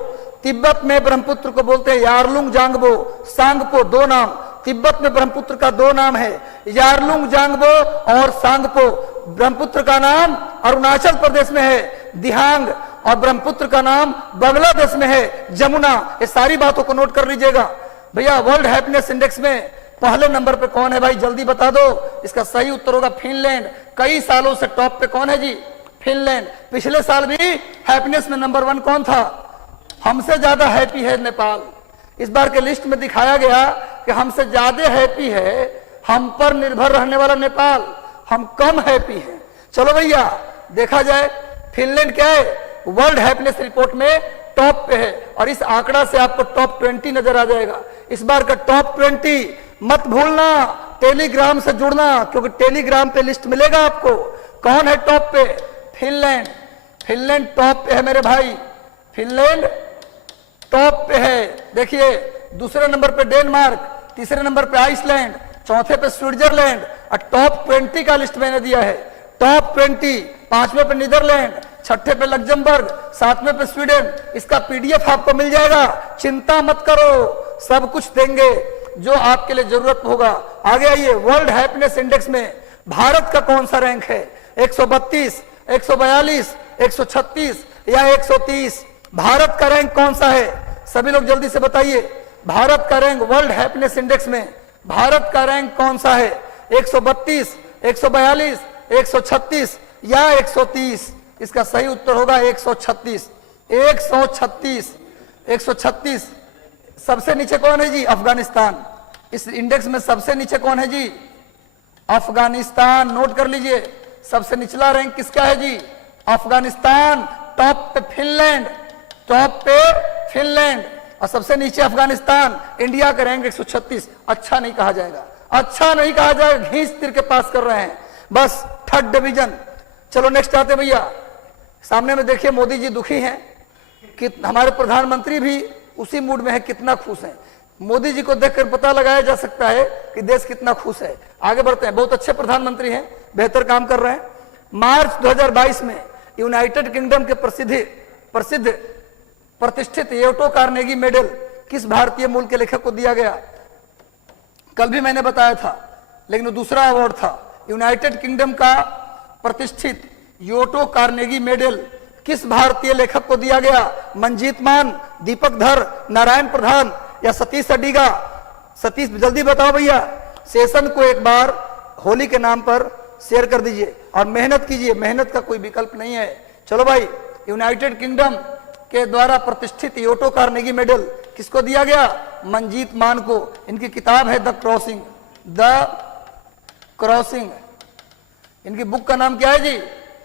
तिब्बत में ब्रह्मपुत्र को बोलते हैं यारलुंग जांगबो, सांगपो, दो नाम। तिब्बत में ब्रह्मपुत्र का दो नाम है, यारलुंग जांगबो और सांगपो। ब्रह्मपुत्र का नाम अरुणाचल प्रदेश में है दिहांग, और ब्रह्मपुत्र का नाम बांग्लादेश में है जमुना। ये सारी बातों को नोट कर लीजिएगा भैया। वर्ल्ड हैप्पीनेस इंडेक्स में पहले नंबर पे कौन है भाई? जल्दी बता दो। इसका सही उत्तर होगा फिनलैंड। कई सालों से टॉप पे कौन है जी? फिनलैंड। पिछले साल भी हैप्पीनेस में नंबर 1 कौन था? हमसे ज्यादा हैप्पी है नेपाल। इस बार के लिस्ट में दिखाया गया कि हमसे ज्यादा हैप्पी है, हम पर निर्भर रहने वाला नेपाल, हम कम हैप्पी हैं। चलो भैया देखा जाए, फिनलैंड क्या है? वर्ल्ड हैप्पीनेस रिपोर्ट में टॉप पे है। और इस आंकड़ा से आपको टॉप 20 नजर आ जाएगा। इस बार का टॉप 20 मत भूलना, टेलीग्राम से जुड़ना, क्योंकि टेलीग्राम पे लिस्ट मिलेगा आपको। कौन है टॉप पे? फिनलैंड। फिनलैंड टॉप पे है मेरे भाई, फिनलैंड टॉप पे है। देखिए दूसरे नंबर पे डेनमार्क, तीसरे नंबर पे आइसलैंड, चौथे पे स्विट्जरलैंड, और टॉप 20 का लिस्ट मैंने दिया है। टॉप 20, पांचवें पे नीदरलैंड, छठे पे लग्जमबर्ग, सातवें पे स्वीडन। इसका पीडीएफ आपको मिल जाएगा, चिंता मत करो, सब कुछ देंगे जो आपके लिए जरूरत होगा। आगे आइए, वर्ल्ड हैप्पीनेस इंडेक्स में भारत का कौन सा रैंक है? 132, 142, 136 या 130? भारत का रैंक कौन सा है? सभी लोग जल्दी से बताइए, भारत का रैंक वर्ल्ड हैप्पीनेस इंडेक्स में भारत का रैंक कौन सा है? 132, 142, 136 या 130? इसका सही उत्तर होगा 136। 136, 136। सबसे नीचे कौन है जी? अफगानिस्तान। इस इंडेक्स में सबसे नीचे कौन है जी? अफगानिस्तान। नोट कर लीजिए, सबसे निचला रैंक किसका है जी? अफगानिस्तान। टॉप पे फिनलैंड, टॉप पे फिनलैंड, और सबसे नीचे अफगानिस्तान। इंडिया का रैंक 136। अच्छा नहीं कहा जाएगा, अच्छा नहीं कहा जाएगा, घींच तिर के पास कर रहे हैं बस, थर्ड डिवीजन। चलो नेक्स्ट आते भैया, सामने में देखिए मोदी जी दुखी हैं कि हमारे प्रधानमंत्री भी उसी मूड में है, कितना खुश हैं। मोदी जी को देखकर पता लगाया जा सकता है कि देश कितना खुश है। आगे बढ़ते हैं, बहुत अच्छे प्रधानमंत्री हैं, बेहतर काम कर रहे हैं। मार्च 2022 में यूनाइटेड किंगडम के प्रसिद्ध प्रतिष्ठित योटो कार्नेगी मेडल किस भारतीय मूल के लेखक को दिया गया? कल भी मैंने बताया था, लेकिन वो दूसरा अवार्ड था। यूनाइटेड किंगडम का प्रतिष्ठित योटो कार्नेगी मेडल किस भारतीय लेखक को दिया गया? मंजीत मान, दीपक धर, नारायण प्रधान या सतीश अडिगा? सतीश जल्दी बताओ भैया। सेशन को एक बार होली के नाम पर शेयर कर दीजिए और मेहनत कीजिए, मेहनत का कोई विकल्प नहीं है। चलो भाई, यूनाइटेड किंगडम के द्वारा प्रतिष्ठित योटो कार्नेगी मेडल किसको दिया गया? मंजीत मान को। इनकी किताब है द क्रॉसिंग, द क्रॉसिंग। इनकी बुक का नाम क्या है जी?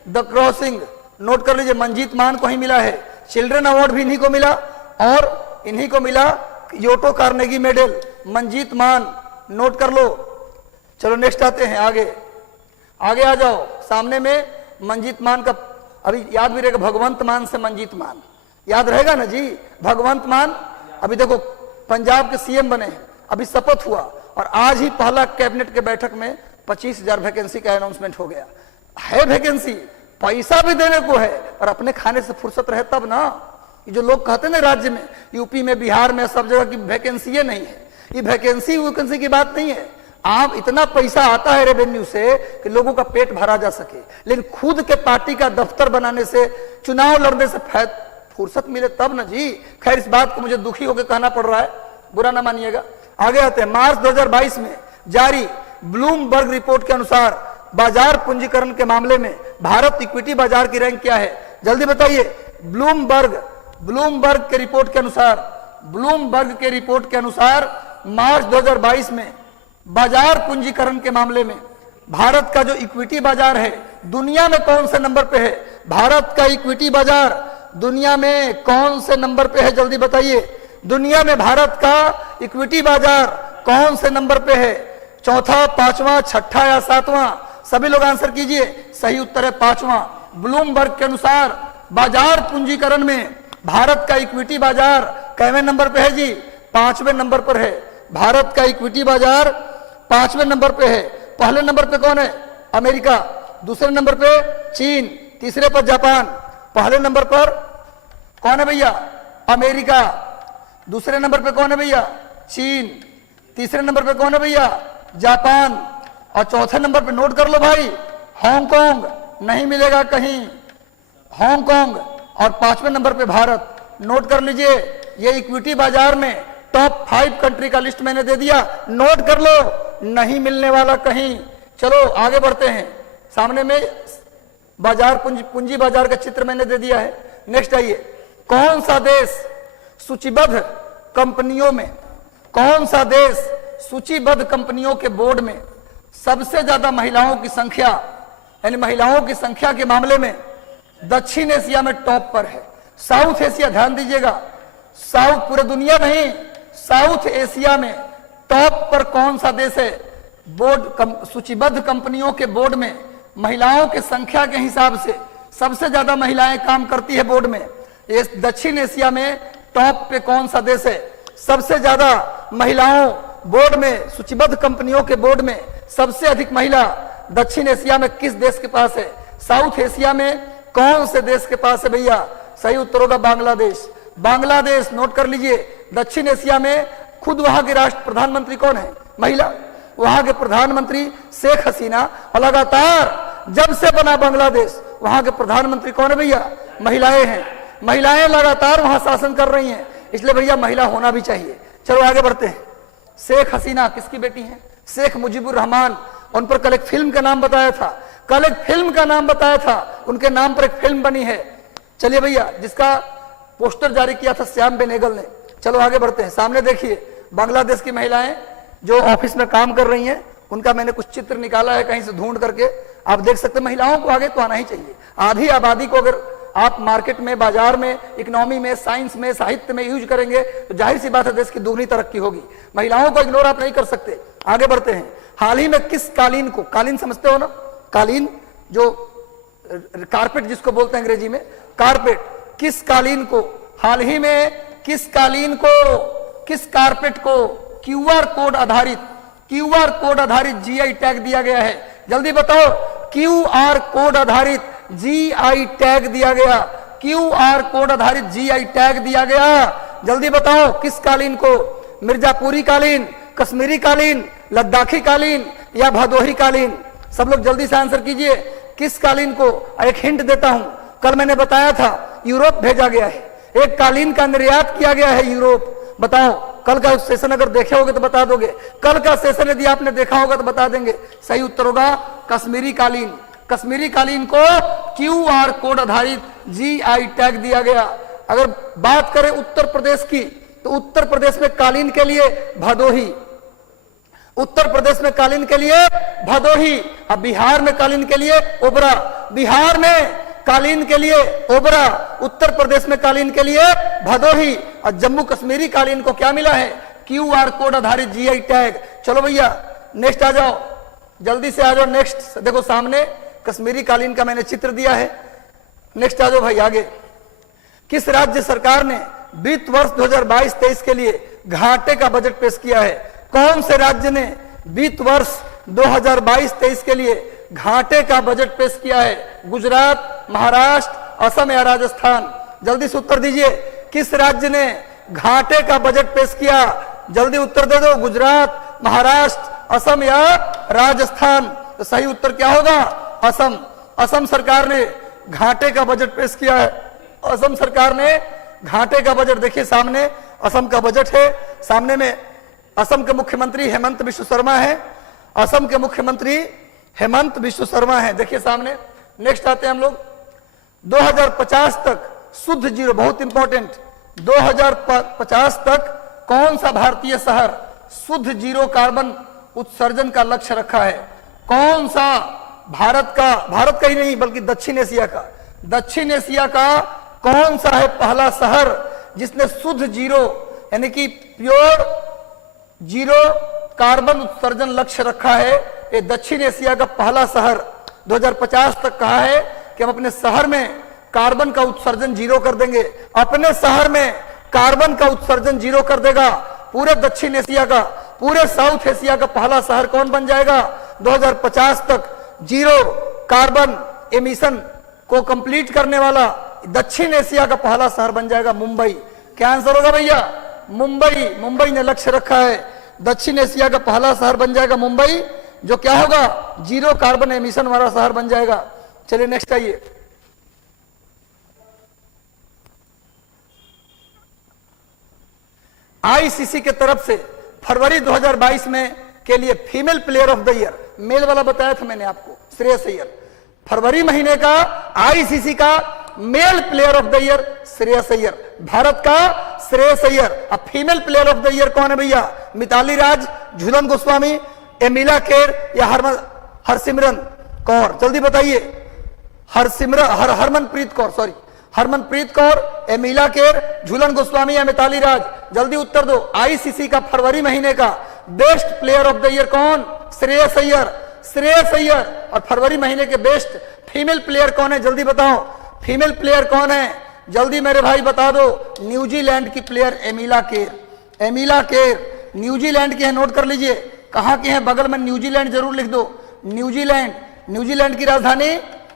The crossing. नोट कर लीजिए, मंजीत मान को ही मिला है। चिल्ड्रन अवार्ड भी इन्हीं को मिला और इन्हीं को मिला योटो कार्नेगी मेडल, मंजीत मान। नोट कर लो। चलो नेक्स्ट आते हैं, आगे आगे आ जाओ। सामने में मंजीत मान का अभी याद भी रहेगा, भगवंत मान से मंजीत मान, याद रहेगा ना जी? भगवंत मान अभी देखो पंजाब के सीएम बने हैं, अभी शपथ हुआ और आज ही पहला कैबिनेट के बैठक में 25,000 वैकेंसी का अनाउंसमेंट हो गया है। वैकेंसी पैसा भी देने को है और अपने खाने से फुर्सत रहे तब ना। ये जो लोग कहते हैं ना राज्य में, यूपी में, बिहार में, सब जगह की वैकेंसी नहीं है, ये वैकेंसी की बात नहीं है। आप इतना पैसा आता है रेवेन्यू से कि लोगों का पेट भरा जा सके, लेकिन खुद के पार्टी का दफ्तर बनाने से, चुनाव लड़ने से फुर्सत मिले तब ना जी। खैर, इस बात को मुझे दुखी होकर कहना पड़ रहा है, बुरा ना मानिएगा। आगे आते हैं, मार्च 2022 में जारी ब्लूमबर्ग रिपोर्ट के अनुसार बाजार पूंजीकरण के मामले में भारत इक्विटी बाजार की रैंक क्या है? जल्दी बताइए। ब्लूमबर्ग के रिपोर्ट के अनुसार मार्च 2022 में बाजार पूंजीकरण के मामले में भारत का जो इक्विटी बाजार है दुनिया में कौन से नंबर पे है? भारत का इक्विटी बाजार दुनिया में कौन से नंबर पे है? जल्दी बताइए। दुनिया में भारत का इक्विटी बाजार कौन से नंबर पे है? चौथा, पांचवा, छठा या सातवां? सभी लोग आंसर कीजिए। सही उत्तर है पांचवा। ब्लूमबर्ग के अनुसार बाजार पूंजीकरण में भारत का इक्विटी बाजार कितवें नंबर पे है जी? 5वें नंबर पर है। भारत का इक्विटी बाजार 5वें नंबर पे है। पहले नंबर पे कौन है? अमेरिका। दूसरे नंबर पे चीन। तीसरे पर जापान। पहले नंबर पर कौन है भैया? अमेरिका। दूसरे नंबर पे कौन है भैया? चीन। तीसरे नंबर पे कौन है भैया? जापान। और चौथे नंबर पे नोट कर लो भाई, हांगकांग। नहीं मिलेगा कहीं हांगकांग। और 5वें नंबर पे भारत। नोट कर लीजिए, ये इक्विटी बाजार में टॉप 5 कंट्री का लिस्ट मैंने दे दिया, नोट कर लो, नहीं मिलने वाला कहीं। चलो आगे बढ़ते हैं, सामने में बाजार पूंजी बाजार का चित्र मैंने दे दिया है। नेक्स्ट आइए, कौन सा देश सूचीबद्ध कंपनियों में, कौन सा देश सूचीबद्ध कंपनियों के बोर्ड में सबसे ज्यादा महिलाओं की संख्या, यानी महिलाओं की संख्या के मामले में दक्षिण एशिया में टॉप पर है? साउथ एशिया, ध्यान दीजिएगा, साउथ, पूरे दुनिया नहीं, साउथ एशिया में टॉप पर कौन सा देश है? सूचीबद्ध कंपनियों के बोर्ड में महिलाओं के संख्या के हिसाब से सबसे ज्यादा महिलाएं काम करती है बोर्ड में। ये दक्षिण एशिया में टॉप पे कौन सा देश है? सबसे ज्यादा महिलाओं बोर्ड में, सूचीबद्ध कंपनियों के बोर्ड में सबसे अधिक महिला दक्षिण एशिया में किस देश के पास है? साउथ एशिया में कौन से देश के पास है भैया? सही उत्तर होगा बांग्लादेश। बांग्लादेश नोट कर लीजिए। दक्षिण एशिया में खुद वहां के राष्ट्र प्रधानमंत्री कौन है? महिला। वहां के प्रधानमंत्री शेख हसीना, और लगातार जब से बना बांग्लादेश वहां के प्रधानमंत्री कौन है भैया? महिलाएं हैं। महिलाएं लगातार वहां शासन कर रही हैं, इसलिए भैया महिला होना भी चाहिए। चलो आगे बढ़ते हैं। शेख हसीना किसकी बेटी है? शेख मुजीबुर रहमान। उन पर कल एक फिल्म का नाम बताया था, उनके नाम पर एक फिल्म बनी है। चलिए भैया, जिसका पोस्टर जारी किया था श्याम बेनेगल ने। चलो आगे बढ़ते हैं। सामने देखिए बांग्लादेश की महिलाएं जो ऑफिस में काम कर रही हैं, उनका मैंने कुछ चित्र निकाला है कहीं से ढूंढ करके। आप देख सकते हैं महिलाओं को आगे तो आना ही चाहिए। आधी आबादी को अगर आप मार्केट में, बाजार में, इकोनॉमी में, साइंस में, साहित्य में यूज करेंगे तो जाहिर सी बात है देश की दुगनी तरक्की होगी। महिलाओं को इग्नोर आप नहीं कर सकते। आगे बढ़ते हैं। हाल ही में किस कालीन को, कालीन समझते हो ना, कालीन जो कारपेट जिसको बोलते हैं अंग्रेजी में, कारपेट, किस कालीन को हाल ही में, किस कारपेट को क्यूआर कोड आधारित जीआई टैग दिया गया है? जल्दी बताओ। क्यूआर कोड आधारित जीआई टैग दिया गया। क्यूआर कोड आधारित जीआई टैग दिया गया। जल्दी बताओ किस कालीन को? मिर्जापुरी कालीन, कश्मीरी कालीन, लद्दाखी कालीन या भदोही कालीन? सब लोग जल्दी से आंसर कीजिए। किस कालीन को? एक हिंट देता हूं, कल मैंने बताया था यूरोप भेजा गया है, एक कालीन का निर्यात किया गया है यूरोप। बताओ कल का सेशन अगर देखे होगे तो बता दोगे। कल का सेशन यदि आपने देखा होगा तो बता देंगे। सही उत्तर होगा कश्मीरी कालीन। कश्मीरी कालीन को क्यूआर कोड आधारित जीआई टैग दिया गया। अगर बात करें उत्तर प्रदेश की तो उत्तर प्रदेश में कालीन के लिए भदोही, उत्तर प्रदेश में कालीन के लिए भदोही। अब बिहार में कालीन के लिए ओबरा, बिहार में कालीन के लिए ओबरा, उत्तर प्रदेश में कालीन के लिए भदोही। और जम्मू कश्मीरी कालीन को क्या मिला है? क्यूआर कोड आधारित जीआई टैग। चलो भैया नेक्स्ट आ जाओ, जल्दी से आ जाओ। नेक्स्ट देखो सामने कश्मीरी कालीन का मैंने चित्र दिया है। नेक्स्ट आ जाओ भाई आगे। किस राज्य सरकार ने वित्त वर्ष 2022-23 के लिए घाटे का बजट पेश किया है? कौन से राज्य ने वित्त वर्ष 2022-23 के लिए घाटे का बजट पेश किया है? गुजरात, महाराष्ट्र, असम या राजस्थान? जल्दी से उत्तर दीजिए। किस राज्य ने घाटे का बजट पेश किया? जल्दी उत्तर दे दो। गुजरात, महाराष्ट्र, असम या राजस्थान? तो सही उत्तर क्या होगा? असम। असम सरकार ने घाटे का बजट पेश किया है। असम सरकार ने घाटे का बजट, देखिए सामने असम का बजट है। सामने में असम के मुख्यमंत्री हेमंत बिश्व शर्मा है। असम के मुख्यमंत्री हेमंत बिश्व शर्मा है, देखिए सामने। नेक्स्ट आते हैं हम लोग। 2050 तक शुद्ध जीरो, बहुत इंपॉर्टेंट, 2050 तक कौन सा भारतीय शहर शुद्ध जीरो कार्बन उत्सर्जन का लक्ष्य रखा है? कौन सा भारत का ही नहीं बल्कि दक्षिण एशिया का कौन सा है पहला शहर जिसने शुद्ध जीरो यानी कि प्योर जीरो कार्बन उत्सर्जन लक्ष्य रखा है? ये दक्षिण एशिया का पहला शहर 2050 तक कहा है कि हम अपने शहर में कार्बन का उत्सर्जन जीरो कर देंगे। अपने शहर में कार्बन का उत्सर्जन जीरो कर देगा। पूरे दक्षिण एशिया का, पूरे साउथ एशिया का पहला शहर कौन बन जाएगा? 2050 तक जीरो कार्बन एमिशन को कंप्लीट करने वाला दक्षिण एशिया का पहला शहर बन जाएगा मुंबई। क्या आंसर होगा भैया? मुंबई ने लक्ष्य रखा है दक्षिण एशिया का पहला शहर बन जाएगा मुंबई, जो क्या होगा? जीरो कार्बन एमिशन वाला शहर बन जाएगा। चलिए नेक्स्ट आइए। आईसीसी के तरफ से फरवरी 2022 में के लिए female player of the year, male वाला बताया था मैंने आपको, श्रेयस अय्यर। फरवरी महीने का आईसीसी का mail player of the year Shreyas Iyer, Bharat का श्रेयस अय्यर। अब female player of the year कौन है भैया? मिताली राज, झूलन गोस्वामी, एमिला केर या हरसिमरन कौर? जल्दी बताइए। हरमनप्रीत कौर, सॉरी, हरमनप्रीत कौर, एमिला केर, झूलन गोस्वामी या मिताली राज? जल्दी उत्तर दो। आईसीसी का फरवरी महीने का best player of the year कौन? श्रेयस अय्यर। श्रेयस अय्यर। और फरवरी महीने के बेस्ट फीमेल प्लेयर कौन है? जल्दी बताओ, फीमेल प्लेयर कौन है? जल्दी मेरे भाई बता दो। न्यूजीलैंड की प्लेयर एमिला केर। एमिला केर न्यूजीलैंड की है, नोट कर लीजिए। कहां की है? बगल में न्यूजीलैंड जरूर लिख दो। न्यूजीलैंड। न्यूजीलैंड की राजधानी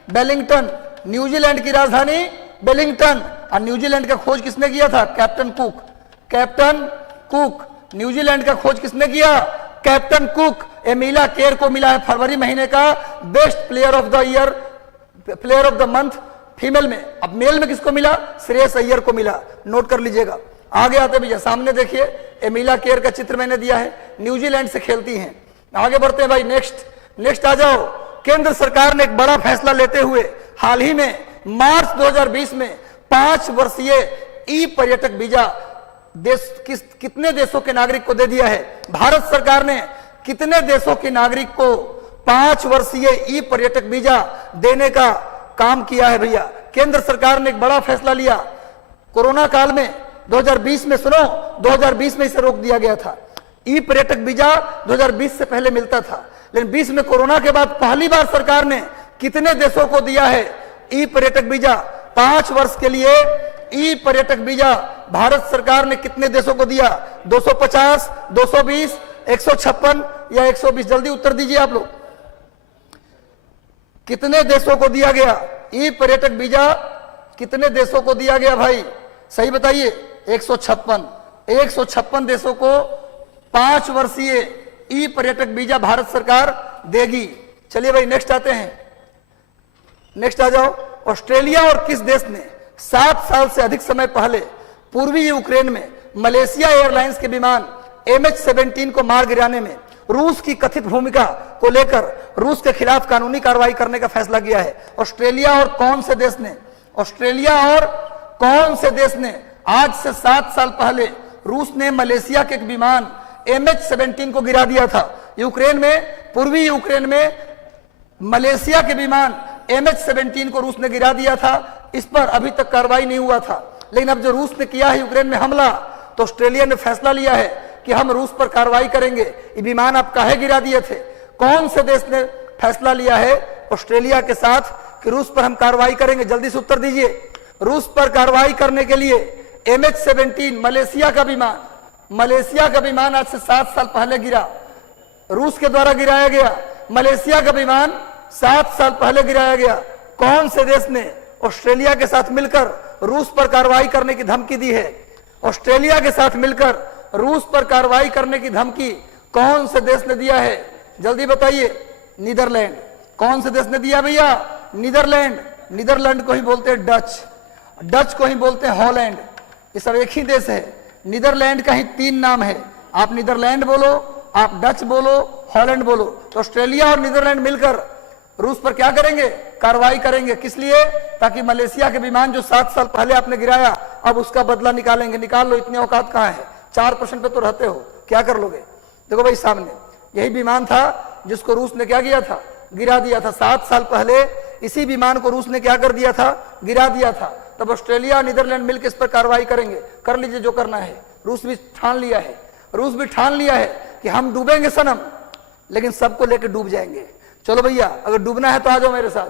वेलिंगटन। न्यूजीलैंड की राजधानी वेलिंगटन। और न्यूजीलैंड का खोज किसने किया था? Captain cook. Captain cook. New Zealand का खोज किसने किया? Captain cook. एमिला केर को मिला है फरवरी महीने का best player of the year, player of the month female में। अब मेल में किसको मिला? श्रेयस अय्यर को मिला। नोट कर लीजिएगा। आगे आते भैया, सामने देखिए एमिला केर का चित्र मैंने दिया है, न्यूजीलैंड से खेलती हैं। आगे बढ़ते हैं भाई, नेक्स्ट आ जाओ। केंद्र सरकार ने एक बड़ा फैसला लेते हुए हाल ही में मार्च 2020 में 5 वर्षीय ई पर्यटक वीजा कितने देशों के नागरिक को दे दिया है? भारत सरकार ने कितने देशों के नागरिक को 5 वर्षीय ई पर्यटक वीजा देने का काम किया है भैया? केंद्र सरकार ने एक बड़ा फैसला लिया कोरोना काल में 2020 में। सुनो, 2020 में इसे रोक दिया गया था। ई पर्यटक वीजा 2020 से पहले मिलता था, लेकिन 20 में कोरोना के बाद पहली बार सरकार ने कितने देशों को दिया है ई पर्यटक वीजा? 5 वर्ष के लिए ई पर्यटक वीजा भारत सरकार ने कितने देशों को दिया? 250, 220, 156 या 120? जल्दी उत्तर दीजिए आप लोग। कितने देशों को दिया गया ई पर्यटक वीजा? कितने देशों को दिया गया भाई? सही बताइए। 156 देशों को 5 वर्षीय ई पर्यटक वीजा भारत सरकार देगी। चलिए भाई नेक्स्ट आते हैं। नेक्स्ट आ जाओ। ऑस्ट्रेलिया और किस देश ने 7 साल से अधिक समय पहले पूर्वी यूक्रेन में मलेशिया एयरलाइंस के विमान MH17 को मार गिराने में रूस की कथित भूमिका को लेकर रूस के खिलाफ कानूनी कार्रवाई करने का फैसला किया है? ऑस्ट्रेलिया और कौन से देश ने? ऑस्ट्रेलिया और कौन से देश ने? आज से 7 साल पहले रूस ने मलेशिया के एक विमान MH17 को गिरा दिया था। यूक्रेन में, पूर्वी यूक्रेन में मलेशिया के विमान MH17 को रूस ने गिरा दिया था। इस पर अभी तक कार्रवाई नहीं हुआ था, लेकिन अब जो रूस ने किया है यूक्रेन में हमला, तो ऑस्ट्रेलिया ने फैसला लिया है कि हम रूस पर कार्रवाई करेंगे। ये विमान आप काहे गिरा दिए थे? कौन से देश ने फैसला लिया है ऑस्ट्रेलिया के साथ कि रूस पर हम कार्रवाई करेंगे? जल्दी से उत्तर दीजिए। रूस पर कार्रवाई करने के लिए MH17 मलेशिया का विमान आज से 7 साल पहले गिरा, रूस के द्वारा गिराया गया। मलेशिया का विमान 7 साल पहले गिराया गया। कौन से देश ने ऑस्ट्रेलिया के साथ मिलकर रूस पर कार्रवाई करने की धमकी दी है? ऑस्ट्रेलिया के साथ मिलकर रूस पर कार्रवाई करने की धमकी कौन से देश ने दिया है? जल्दी बताइए। नीदरलैंड। कौन से देश ने दिया भैया? नीदरलैंड। नीदरलैंड को ही बोलते हैं डच, डच को ही बोलते हैं हॉलैंड। ये सब एक ही देश है। नीदरलैंड का ही 3 नाम है। आप नीदरलैंड बोलो, आप डच बोलो, हॉलैंड बोलो। तो ऑस्ट्रेलिया और नीदरलैंड मिलकर रूस पर क्या करेंगे? कार्रवाई करेंगे। किस लिए? ताकि मलेशिया के विमान जो 7 साल पहले आपने गिराया, अब उसका बदला निकालेंगे। निकाल लो, इतनी औकात कहां है? 4% पे तो रहते हो, क्या कर लोगे? देखो भाई सामने यही विमान था जिसको रूस ने क्या किया था? गिरा दिया था। 7 साल पहले इसी विमान को रूस ने क्या कर दिया था? गिरा दिया था। तब ऑस्ट्रेलिया और नीदरलैंड मिलकर इस पर कार्रवाई करेंगे। कर लीजिए जो करना है। रूस भी ठान लिया है कि हम डूबेंगे सनम, लेकिन सबको लेकर डूब जाएंगे। चलो भैया, अगर डूबना है तो आ जाओ मेरे साथ।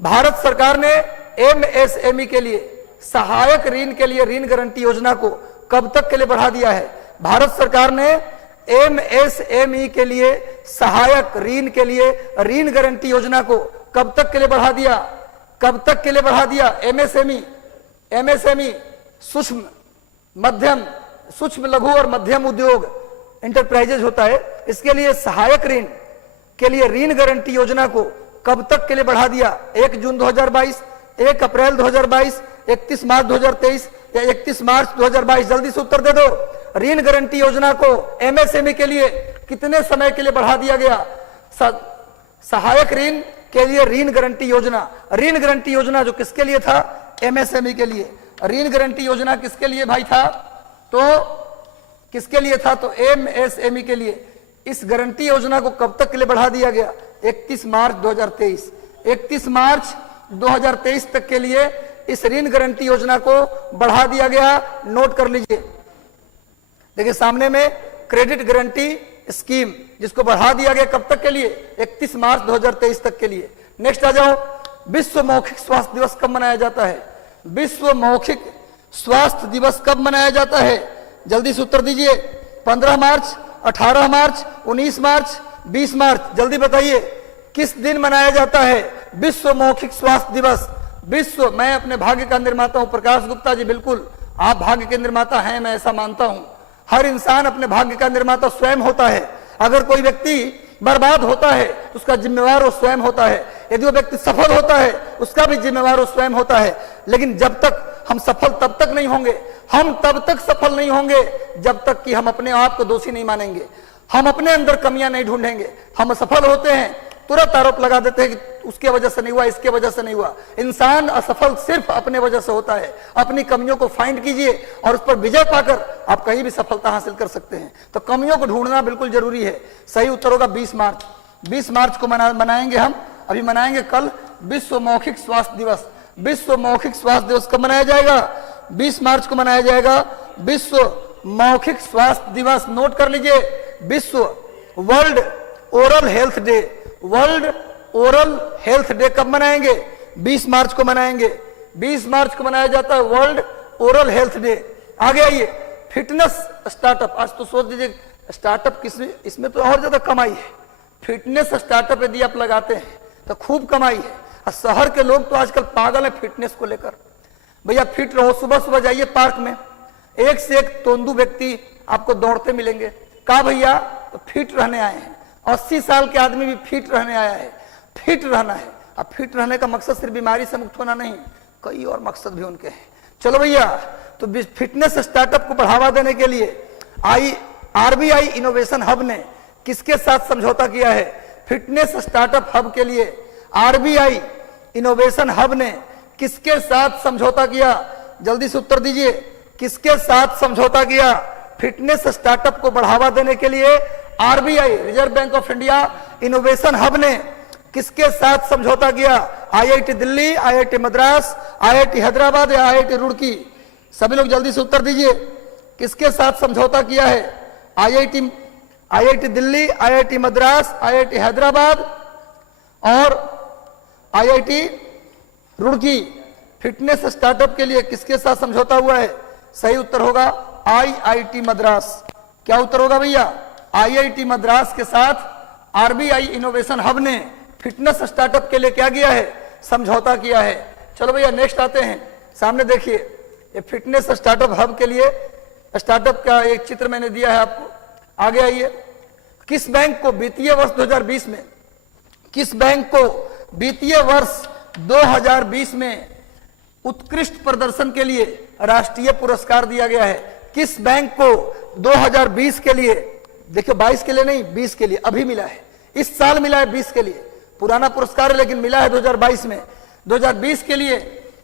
भारत सरकार ने MSME के लिए सहायक ऋण के लिए ऋण गारंटी योजना को कब तक के लिए बढ़ा दिया है? भारत सरकार ने MSME के लिए सहायक ऋण के लिए ऋण गारंटी योजना को कब तक के लिए बढ़ा दिया? कब तक के लिए बढ़ा दिया? MSME सूक्ष्म लघु और मध्यम उद्योग इंटरप्राइजेज होता है। इसके लिए सहायक ऋण के लिए ऋण गारंटी योजना को कब तक के लिए बढ़ा दिया? 1 जून 2022, 1 अप्रैल 2022, 31 मार्च 2023 या 31 मार्च 2022? जल्दी से उत्तर दे दो। ऋण गारंटी योजना को MSME के लिए कितने समय के लिए बढ़ा दिया गया? सहायक ऋण के लिए ऋण गारंटी योजना जो किसके लिए था? MSME के लिए। ऋण गारंटी योजना किसके लिए भाई था? तो किसके लिए था? तो MSME के लिए। इस गारंटी योजना को कब तक के लिए बढ़ा दिया गया? 31 मार्च 2023। 31 मार्च 2023 तक के लिए इस ऋण गारंटी योजना को बढ़ा दिया गया। नोट कर लीजिए। देखिए सामने में क्रेडिट गारंटी स्कीम, जिसको बढ़ा दिया गया कब तक के लिए? 31 मार्च 2023 तक के लिए। नेक्स्ट आ जाओ, विश्व मौखिक स्वास्थ्य दिवस कब मनाया जाता है? विश्व मौखिक स्वास्थ्य दिवस कब मनाया जाता है? जल्दी से उत्तर दीजिए। 15 मार्च, 18 मार्च, 19 मार्च, 20 मार्च, जल्दी बताइए किस दिन मनाया जाता है विश्व मौखिक स्वास्थ्य दिवस? विश्व, मैं अपने भाग्य का निर्माता हूं प्रकाश गुप्ता जी, बिल्कुल आप भाग्य के निर्माता हैं, मैं ऐसा मानता हूं। हर इंसान अपने भाग्य का निर्माता स्वयं होता है। अगर कोई व्यक्ति बर्बाद होता है तो उसका जिम्मेवार वो स्वयं होता है, यदि वो व्यक्ति सफल होता है उसका भी जिम्मेवार वो स्वयं होता है। लेकिन जब तक हम सफल तब तक नहीं होंगे, हम तब तक सफल नहीं होंगे जब तक कि हम अपने आप को दोषी नहीं मानेंगे, हम अपने अंदर कमियां नहीं ढूंढेंगे। हम सफल होते हैं तुरंत आरोप लगा देते हैं कि उसके वजह से नहीं हुआ, इसके वजह से नहीं हुआ। इंसान असफल सिर्फ अपने वजह से होता है। अपनी कमियों को फाइंड कीजिए और उस पर विजय पाकर आप कहीं भी सफलता हासिल कर सकते हैं। तो कमियों को ढूंढना बिल्कुल जरूरी है। सही उत्तर होगा 20 मार्च। 20 मार्च को मनाएंगे हम, अभी मनाएंगे कल विश्व मौखिक स्वास्थ्य दिवस। विश्व मौखिक स्वास्थ्य दिवस कब मनाया जाएगा? 20 मार्च को मनाया जाएगा विश्व मौखिक स्वास्थ्य दिवस। नोट कर लीजिए, विश्व world oral health day. World oral health day कब मनाएंगे? 20 मार्च को मनाएंगे। 20 मार्च को मनाया जाता है वर्ल्ड ओरल हेल्थ डे। आगे आइए, फिटनेस स्टार्टअप। आज तो सोच लीजिए स्टार्टअप किसमें, इसमें तो और ज्यादा कमाई है। फिटनेस स्टार्टअप यदि आप लगाते हैं तो खूब कमाई है। और शहर के लोग तो आजकल पागल है फिटनेस को लेकर। भैया फिट रहो, सुबह सुबह जाइए पार्क में, एक से एक तोंदू व्यक्ति आपको दौड़ते मिलेंगे। कहा भैया तो फिट रहने आए हैं। 80 साल के आदमी भी फिट रहने आया है। फिट रहना है। अब फिट रहने का मकसद सिर्फ बीमारी से मुक्त होना नहीं, कई और मकसद भी उनके हैं। चलो भैया, तो फिटनेस स्टार्टअप को बढ़ावा देने के लिए आरबीआई इनोवेशन हब ने किसके साथ समझौता किया है? फिटनेस स्टार्टअप हब के लिए आरबीआई इनोवेशन हब ने किसके साथ समझौता किया? जल्दी से उत्तर दीजिए, किसके साथ समझौता किया? फिटनेस स्टार्टअप को बढ़ावा देने के लिए RBI reserve bank of India innovation hub ने किसके साथ समझौता किया? IIT Delhi, IIT Madras, IIT Hyderabad या आईआईटी रुड़की? सभी लोग जल्दी से उत्तर दीजिए, किसके साथ समझौता किया है? IIT Delhi, IIT Madras, IIT Hyderabad और आईआईटी रुड़की। फिटनेस स्टार्टअप के लिए किसके साथ समझौता हुआ है? सही उत्तर होगा आईआईटी मद्रास। क्या उत्तर होगा भैया? आईआईटी मद्रास के साथ आरबीआई इनोवेशन हब ने फिटनेस स्टार्टअप के लिए क्या किया है? समझौता किया है। चलो भैया नेक्स्ट आते हैं, सामने देखिए, ये फिटनेस स्टार्टअप हब के लिए स्टार्टअप का एक चित्र मैंने दिया है आपको। आगे आइए, किस बैंक को वित्तीय वर्ष 2020 में, किस बैंक को वित्तीय वर्ष 2020 में उत्कृष्ट प्रदर्शन के लिए राष्ट्रीय पुरस्कार दिया गया है? किस बैंक को 2020 के लिए, देखिए 22 के लिए नहीं 20 के लिए अभी मिला है, इस साल मिला है 20 के लिए, पुराना पुरस्कार है लेकिन मिला है 2022 में। 2020 के लिए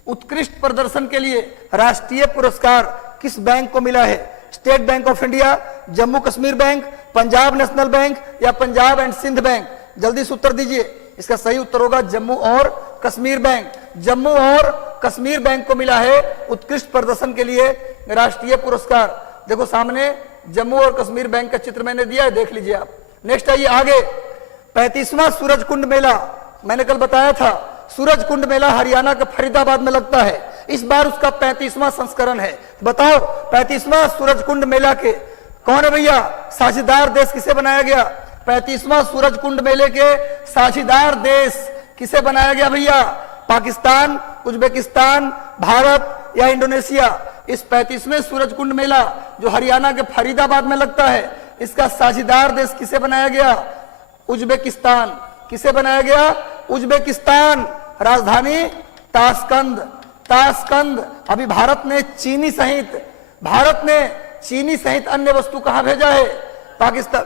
उत्कृष्ट प्रदर्शन के लिए राष्ट्रीय पुरस्कार किस बैंक को मिला है? State bank of India, Jammu Kashmir bank, Punjab national bank या पंजाब एंड सिंध बैंक? जल्दी से उत्तर दीजिए। इसका सही उत्तर होगा जम्मू और कश्मीर बैंक। जम्मू और कश्मीर बैंक को मिला है उत्कृष्ट प्रदर्शन के लिए राष्ट्रीय पुरस्कार। देखो सामने जम्मू और कश्मीर बैंक का चित्र मैंने दिया है, देख लीजिए आप। नेक्स्ट आइए आगे, 35वां सूरज कुंड मेला, मैंने कल बताया था सूरज कुंड मेला हरियाणा के फरीदाबाद में लगता है। इस बार उसका 35वां संस्करण है। बताओ 35वां सूरज कुंड मेला के कौन है भैया? साझेदार देश किसे बनाया गया? 35वां सूरज कुंड मेले के साझेदार देश किसे बनाया गया भैया? पाकिस्तान, उज्बेकिस्तान, भारत या इंडोनेशिया? इस 35वें सूरज कुंड मेला जो हरियाणा के फरीदाबाद में लगता है, इसका साझेदार देश किसे बनाया गया? उज्बेकिस्तान। किसे बनाया गया? उज्बेकिस्तान। राजधानी ताशकंद। ताशकंद। अभी भारत ने चीनी सहित अन्य वस्तु कहां भेजा है? पाकिस्तान,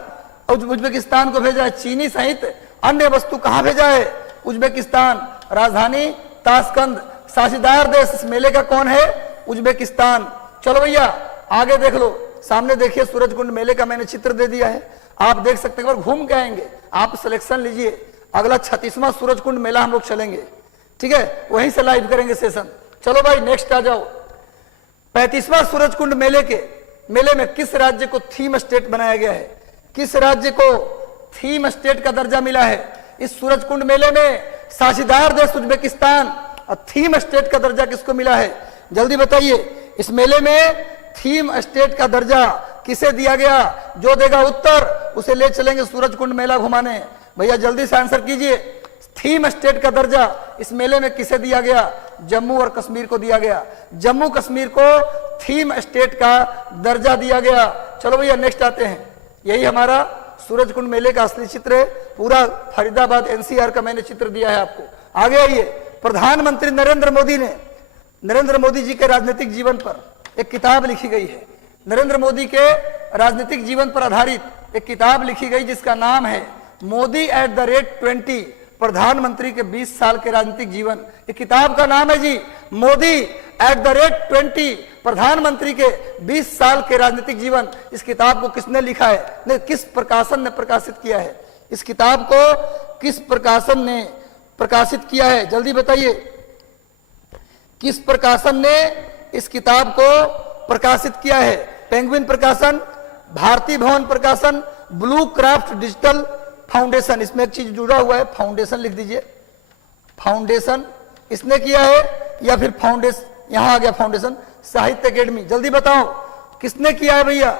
उज्बेकिस्तान को भेजा है। चीनी सहित अन्य वस्तु कहां भेजा है? उज्बेकिस्तान। राजधानी ताशकंद। साझेदार देश इस मेले का कौन है? उज्बेकिस्तान। चलो भैया आगे देख लो, सामने देखिए सूरज कुंड मेले का मैंने चित्र दे दिया है, आप देख सकते हैं। घूम के आएंगे, आप सिलेक्शन लीजिए। अगला 36वां सूरज कुंड मेला हम लोग चलेंगे, ठीक है, वहीं से लाइव करेंगे सेशन। चलो भाई नेक्स्ट आ जाओ। 35वां सूरज कुंड मेले में किस राज्य को थीम स्टेट बनाया गया है? किस राज्य को थीम स्टेट का दर्जा मिला है? इस सूरजकुंड मेले में साझेदार देश उज्बेकिस्तान और थीम स्टेट का दर्जा किसको मिला है? जल्दी बताइए। इस मेले में थीम स्टेट का दर्जा किसे दिया गया? जो देगा उत्तर उसे ले चलेंगे सूरजकुंड मेला घुमाने। भैया जल्दी से आंसर कीजिए। थीम स्टेट का दर्जा इस मेले में किसे दिया गया? जम्मू और कश्मीर को दिया गया। जम्मू कश्मीर को थीम स्टेट का दर्जा दिया गया। चलो भैया नेक्स्ट आते हैं। यही हमारा सूरजकुंड मेले का असली चित्र है। पूरा फरीदाबाद एनसीआर का मैंने चित्र दिया है आपको। आगे आइए। प्रधानमंत्री नरेंद्र मोदी जी के राजनीतिक जीवन पर एक किताब लिखी गई है। नरेंद्र मोदी के राजनीतिक जीवन पर आधारित एक किताब लिखी गई जिसका नाम है मोदी एट द रेट 20, प्रधानमंत्री के 20 साल के राजनीतिक जीवन। ये किताब का नाम है जी मोदी एट द रेट 20, प्रधानमंत्री के 20 साल के राजनीतिक जीवन। इस किताब को किसने लिखा है? किस प्रकाशन ने प्रकाशित किया है? इस किताब को किस प्रकाशन ने प्रकाशित किया है? जल्दी बताइए। किस प्रकाशन ने इस किताब को प्रकाशित किया है? पेंगुइन प्रकाशन, भारतीय भवन प्रकाशन, ब्लू क्राफ्ट डिजिटल फाउंडेशन। इसमें एक चीज जुड़ा हुआ है, फाउंडेशन लिख दीजिए। फाउंडेशन इसने किया है या फिर फाउंडेशन, यहां आ गया फाउंडेशन, साहित्य अकेडमी। जल्दी बताओ किसने किया है भैया?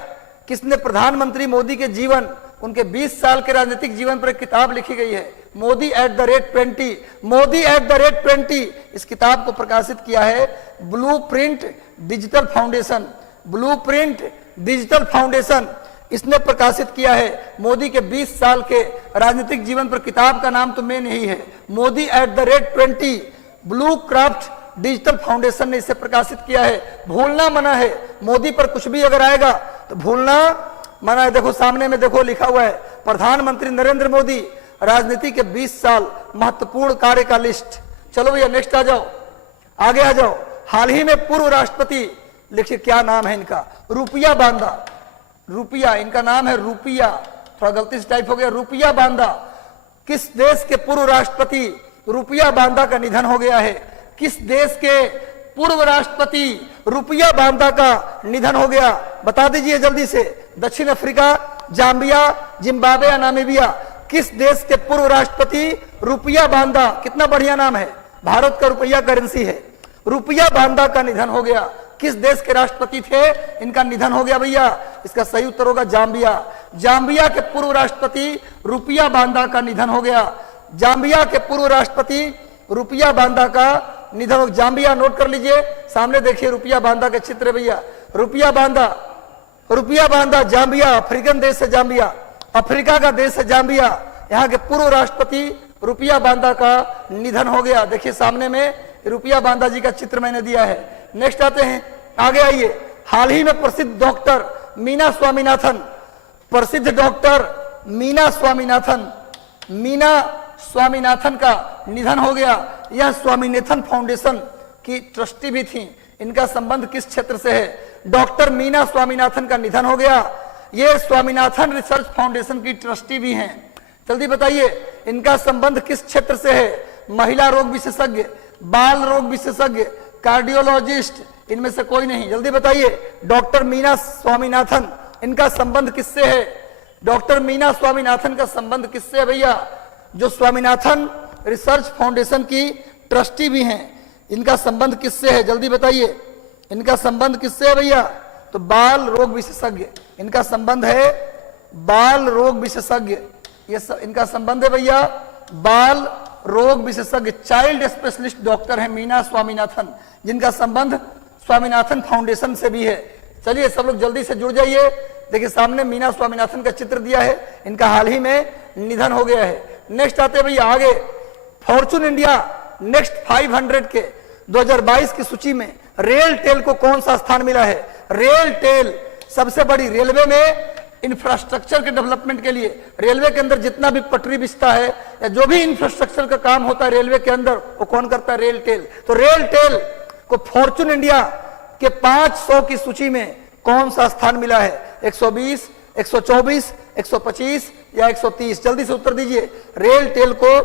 किसने? प्रधानमंत्री मोदी के जीवन, उनके 20 साल के राजनीतिक जीवन पर एक किताब लिखी गई है Modi at the rate 20। Modi at the rate 20 इस किताब को प्रकाशित किया है blueprint digital foundation. Blueprint digital foundation इसने प्रकाशित किया है मोदी के 20 साल के राजनीतिक जीवन पर। किताब का नाम तो मेन यही है, Modi at the rate 20। Blue craft digital foundation ने इसे प्रकाशित किया है। भूलना मना है, मोदी पर कुछ भी अगर आएगा तो भूलना मना है। देखो सामने में देखो लिखा हुआ है प्रधानमंत्री नरेंद्र मोदी राजनीति के 20 साल महत्वपूर्ण कार्य का लिस्ट। चलो भैया नेक्स्ट आ जाओ, आगे आ जाओ। हाल ही में पूर्व राष्ट्रपति, लिखिए क्या नाम है इनका? रुपिया बांदा। रुपिया, इनका नाम है रुपिया, थोड़ा गलती से टाइप हो गया, रुपिया बांदा। किस देश के पूर्व राष्ट्रपति रुपिया बांदा का निधन हो गया है? किस देश के पूर्व राष्ट्रपति रुपिया बांदा का निधन हो गया? बता दीजिए जल्दी से। दक्षिण अफ्रीका, जाम्बिया, जिम्बाब्वे या नामीबिया? किस देश के पूर्व राष्ट्रपति रुपिया बांदा? कितना बढ़िया नाम है, भारत का रुपया करेंसी है। रुपिया बांदा का निधन हो गया। किस देश के राष्ट्रपति थे? इनका निधन हो गया भैया। इसका सही उत्तर होगा जाम्बिया। जाम्बिया के पूर्व राष्ट्रपति रुपिया बांदा का निधन हो गया। जाम्बिया के पूर्व राष्ट्रपति रुपिया बांदा का निधन हो। जाम्बिया नोट कर लीजिए, सामने देखिए रुपिया बांदा के चित्र भैया। रुपिया बांदा जाम्बिया, अफ्रीकन देश है जाम्बिया, अफ्रीका का देश है जाम्बिया। यहाँ के पूर्व राष्ट्रपति रुपिया बांदा का निधन हो गया। देखिए सामने में रुपिया बांदा जी का चित्र मैंने दिया है। नेक्स्ट आते हैं, आगे आइए। हाल ही में प्रसिद्ध डॉक्टर मीना स्वामीनाथन, प्रसिद्ध डॉक्टर मीना स्वामीनाथन का निधन हो गया। यह स्वामीनाथन फाउंडेशन की ट्रस्टी भी थी। इनका संबंध किस क्षेत्र से है? डॉक्टर मीना स्वामीनाथन का निधन हो गया। ये स्वामीनाथन रिसर्च फाउंडेशन की ट्रस्टी भी हैं। जल्दी बताइए इनका संबंध किस क्षेत्र से है? महिला रोग विशेषज्ञ, बाल रोग विशेषज्ञ, कार्डियोलॉजिस्ट, इनमें से कोई नहीं। जल्दी बताइए डॉक्टर मीना स्वामीनाथन, इनका संबंध किससे है? डॉक्टर मीना स्वामीनाथन का संबंध किससे है भैया? जो स्वामीनाथन रिसर्च फाउंडेशन की ट्रस्टी भी हैं, इनका संबंध किससे है? जल्दी बताइए इनका संबंध किससे है भैया? तो बाल रोग विशेषज्ञ, इनका संबंध है बाल रोग विशेषज्ञ। ये इनका संबंध है भैया बाल रोग विशेषज्ञ, चाइल्ड स्पेशलिस्ट डॉक्टर है मीना स्वामीनाथन, जिनका संबंध स्वामीनाथन फाउंडेशन से भी है। चलिए सब लोग जल्दी से जुड़ जाइए। देखिए सामने मीना स्वामीनाथन का चित्र दिया है, इनका हाल ही में निधन हो गया है। नेक्स्ट आते भैया आगे। फॉर्चून इंडिया नेक्स्ट 500 के 2022 की सूची में रेल टेल को कौन सा स्थान मिला है? रेल टेल सबसे बड़ी रेलवे में इंफ्रास्ट्रक्चर के डेवलपमेंट के लिए, रेलवे के अंदर जितना भी पटरी बिछता है या जो भी इंफ्रास्ट्रक्चर का काम होता है रेलवे के अंदर, वो कौन करता है? रेल टेल। तो रेल टेल को फॉर्चून इंडिया के 500 की सूची में कौन सा स्थान मिला है? 120, 124, 125 या 130? जल्दी से उत्तर दीजिए। रेल टेल को